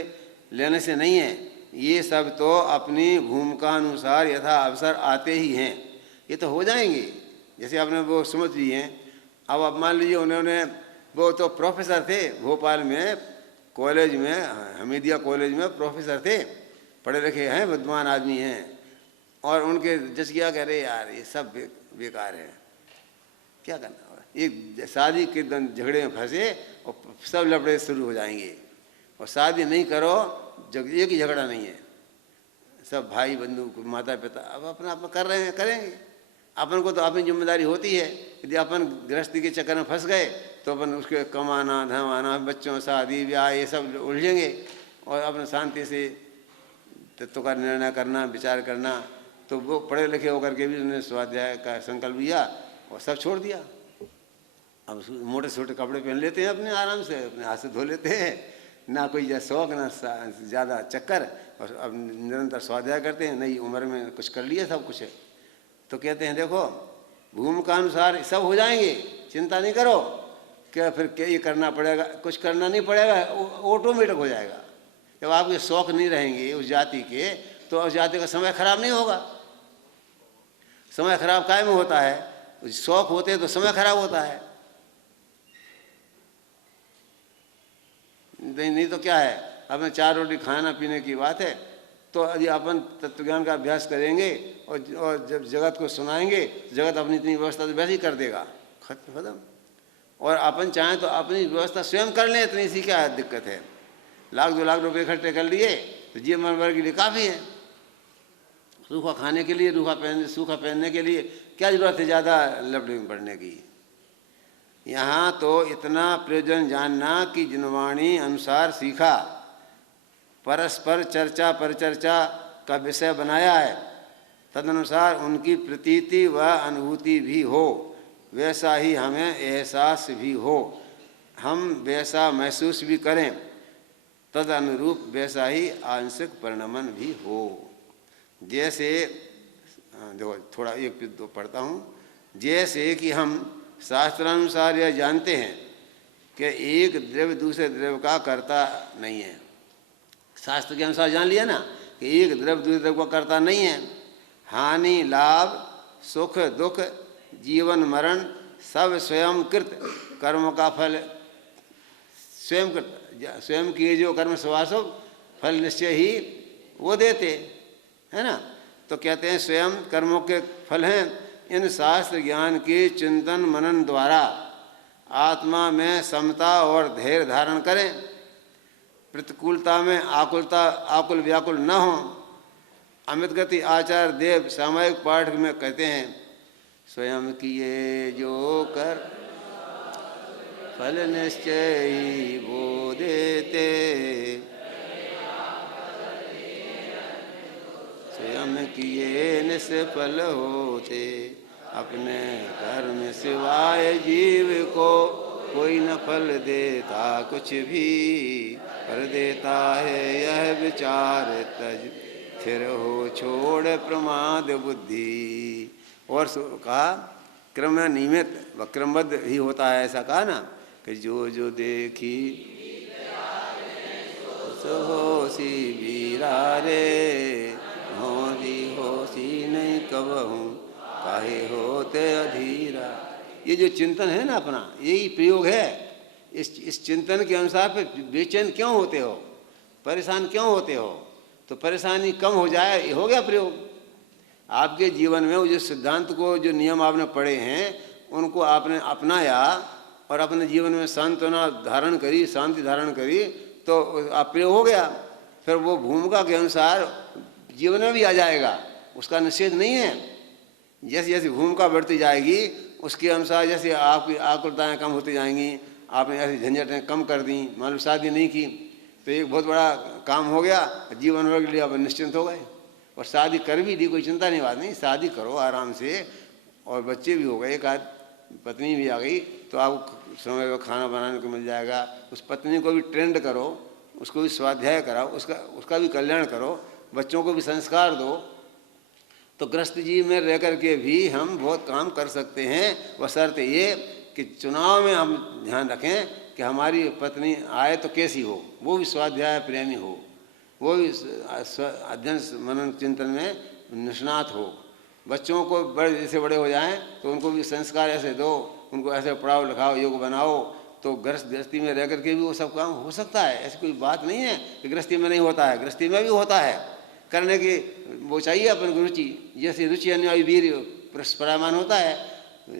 लेने से नहीं है। ये सब तो अपनी भूमिका अनुसार यथा अवसर आते ही हैं। ये तो हो जाएंगे, जैसे आपने वो समझ लिए हैं। अब मान लीजिए उन्होंने, वो तो प्रोफेसर थे भोपाल में, कॉलेज में, हमीदिया कॉलेज में प्रोफेसर थे, पढ़े लिखे हैं, विद्वान आदमी हैं, और उनके जज क्या कह रहे यार ये सब बेकार है, क्या करना। एक शादी के झगड़े में फंसे और सब लफड़े शुरू हो जाएंगे। और शादी नहीं करो, एक ही झगड़ा नहीं है, सब भाई बंधु माता पिता अब अपना अपना कर रहे हैं, करेंगे। अपन को तो अपनी जिम्मेदारी होती है। यदि अपन गृहस्थी के चक्कर में फंस गए तो अपन उसके कमाना धमाना, बच्चों शादी ब्याह ये सब उलझेंगे। और अपने शांति से तत्व का निर्णय करना, विचार करना। तो वो पढ़े लिखे होकर के भी उन्होंने स्वाध्याय का संकल्प लिया और सब छोड़ दिया। अब मोटे छोटे कपड़े पहन लेते हैं, अपने आराम से अपने हाथ से धो लेते हैं, ना कोई शौक ना ज़्यादा चक्कर, और अब निरंतर स्वाध्याय करते हैं। नई उम्र में कुछ कर लिया सब कुछ है। तो कहते हैं देखो भूमिका अनुसार सब हो जाएंगे, चिंता नहीं करो। क्या फिर क्या ये करना पड़ेगा? कुछ करना नहीं पड़ेगा, ऑटोमेटिक हो जाएगा। जब आपके शौक नहीं रहेंगे उस जाति के, तो उस जाति का समय खराब नहीं होगा। समय खराब काहे में होता है? शौक होते हैं तो समय खराब होता है। नहीं तो क्या है, अपने 4 रोटी खाना पीने की बात है। तो यदि अपन तत्वज्ञान का अभ्यास करेंगे और जब जगत को सुनाएंगे, जगत अपनी इतनी व्यवस्था तो वैसे ही कर देगा, खत्म। और अपन चाहें तो अपनी व्यवस्था स्वयं कर लें, इतनी सी क्या दिक्कत है। 1-2 लाख रुपए इकट्ठे कर लिए तो जीवन भर के लिए काफ़ी है। सूखा खाने के लिए, सूखा पहनने के लिए क्या जरूरत है ज़्यादा लफड़े में पड़ने की। यहाँ तो इतना प्रयोजन जानना कि जिनवाणी अनुसार सीखा, परस्पर चर्चा परिचर्चा का विषय बनाया है, तदनुसार उनकी प्रतीति व अनुभूति भी हो, वैसा ही हमें एहसास भी हो, हम वैसा महसूस भी करें, तद अनुरूप वैसा ही आंशिक परिणमन भी हो। जैसे देखो थोड़ा एक दो पढ़ता हूँ। जैसे कि हम शास्त्रानुसार यह जानते हैं कि एक द्रव्य दूसरे द्रव्य का कर्ता नहीं है। शास्त्र के अनुसार जान लिया ना कि एक द्रव्य दूसरे द्रव्य का कर्ता नहीं है। हानि लाभ सुख दुख जीवन मरण सब स्वयं कृत कर्म का फल, स्वयं कृत, स्वयं किए जो कर्म स्वाभाविक फल निश्चय ही वो देते है ना। तो कहते हैं स्वयं कर्मों के फल हैं। इन शास्त्र ज्ञान के चिंतन मनन द्वारा आत्मा में समता और धैर्य धारण करें, प्रतिकूलता में आकुल व्याकुल न हो। अमित गति आचार्य देव सामयिक पाठ में कहते हैं, स्वयं किए जो कर फल निश्चय ही वो देते, स्वयं किए निष्फल होते, अपने कर्म सिवाय जीव को कोई न फल देता कुछ भी, पर देता है यह विचार तज फिर हो छोड़ प्रमाद बुद्धि। और कहा क्रम नियमित व क्रमबद्ध ही होता है, ऐसा कहा ना कि जो जो देखी सो होसी बीरा रे, होसी नहीं कबहूँ काहे होते अधीरा। ये जो चिंतन है ना अपना, यही प्रयोग है। इस चिंतन के अनुसार फिर बेचैन क्यों होते हो, परेशान क्यों होते हो? तो परेशानी कम हो जाए, ये हो गया प्रयोग। आपके जीवन में वो जो सिद्धांत को, जो नियम आपने पढ़े हैं, उनको आपने अपनाया और अपने जीवन में सांत्वना धारण करी, शांति धारण करी, तो आप प्रयोग हो गया। फिर वो भूमिका के अनुसार जीवन में भी आ जाएगा, उसका निषेध नहीं है। जैसे जैसे भूमिका बढ़ती जाएगी उसके अनुसार जैसे आपकी आकुलताएँ कम होती जाएंगी, आपने ऐसी झंझटें कम कर दी, मान लो शादी नहीं की तो एक बहुत बड़ा काम हो गया, जीवन भर के लिए आप निश्चिंत हो गए। और शादी कर भी दी, कोई चिंता नहीं, बात नहीं, शादी करो आराम से, और बच्चे भी हो गए, एक आध पत्नी भी आ गई तो आपको समय पर खाना बनाने को मिल जाएगा। उस पत्नी को भी ट्रेंड करो, उसको भी स्वाध्याय कराओ, उसका भी कल्याण करो, बच्चों को भी संस्कार दो। तो गृहस्थ जीवन में रह कर के भी हम बहुत काम कर सकते हैं, बशर्ते ये कि चुनाव में हम ध्यान रखें कि हमारी पत्नी आए तो कैसी हो, वो भी स्वाध्याय प्रेमी हो, वो भी अध्ययन मनन चिंतन में निष्णात हो। बच्चों को जैसे बड़े हो जाएं तो उनको भी संस्कार ऐसे दो, उनको ऐसे पढ़ाओ लिखाओ, योग बनाओ, तो गृहस्थी में रह करके भी वो सब काम हो सकता है। ऐसी कोई बात नहीं है कि गृहस्थी में नहीं होता है, गृहस्थी में भी होता है। करने की वो चाहिए अपन को रुचि, जैसे रुचि अन्यायी वीर परायमान होता है,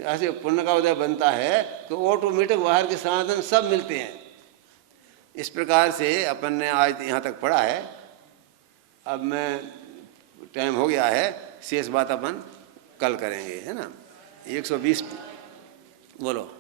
ऐसे पुण्य का उदय बनता है तो ऑटोमेटिक बाहर के साधन सब मिलते हैं। इस प्रकार से अपन ने आज यहाँ तक पढ़ा है। अब मैं टाइम हो गया है, शेष बात अपन कल करेंगे, है ना। 120 बोलो।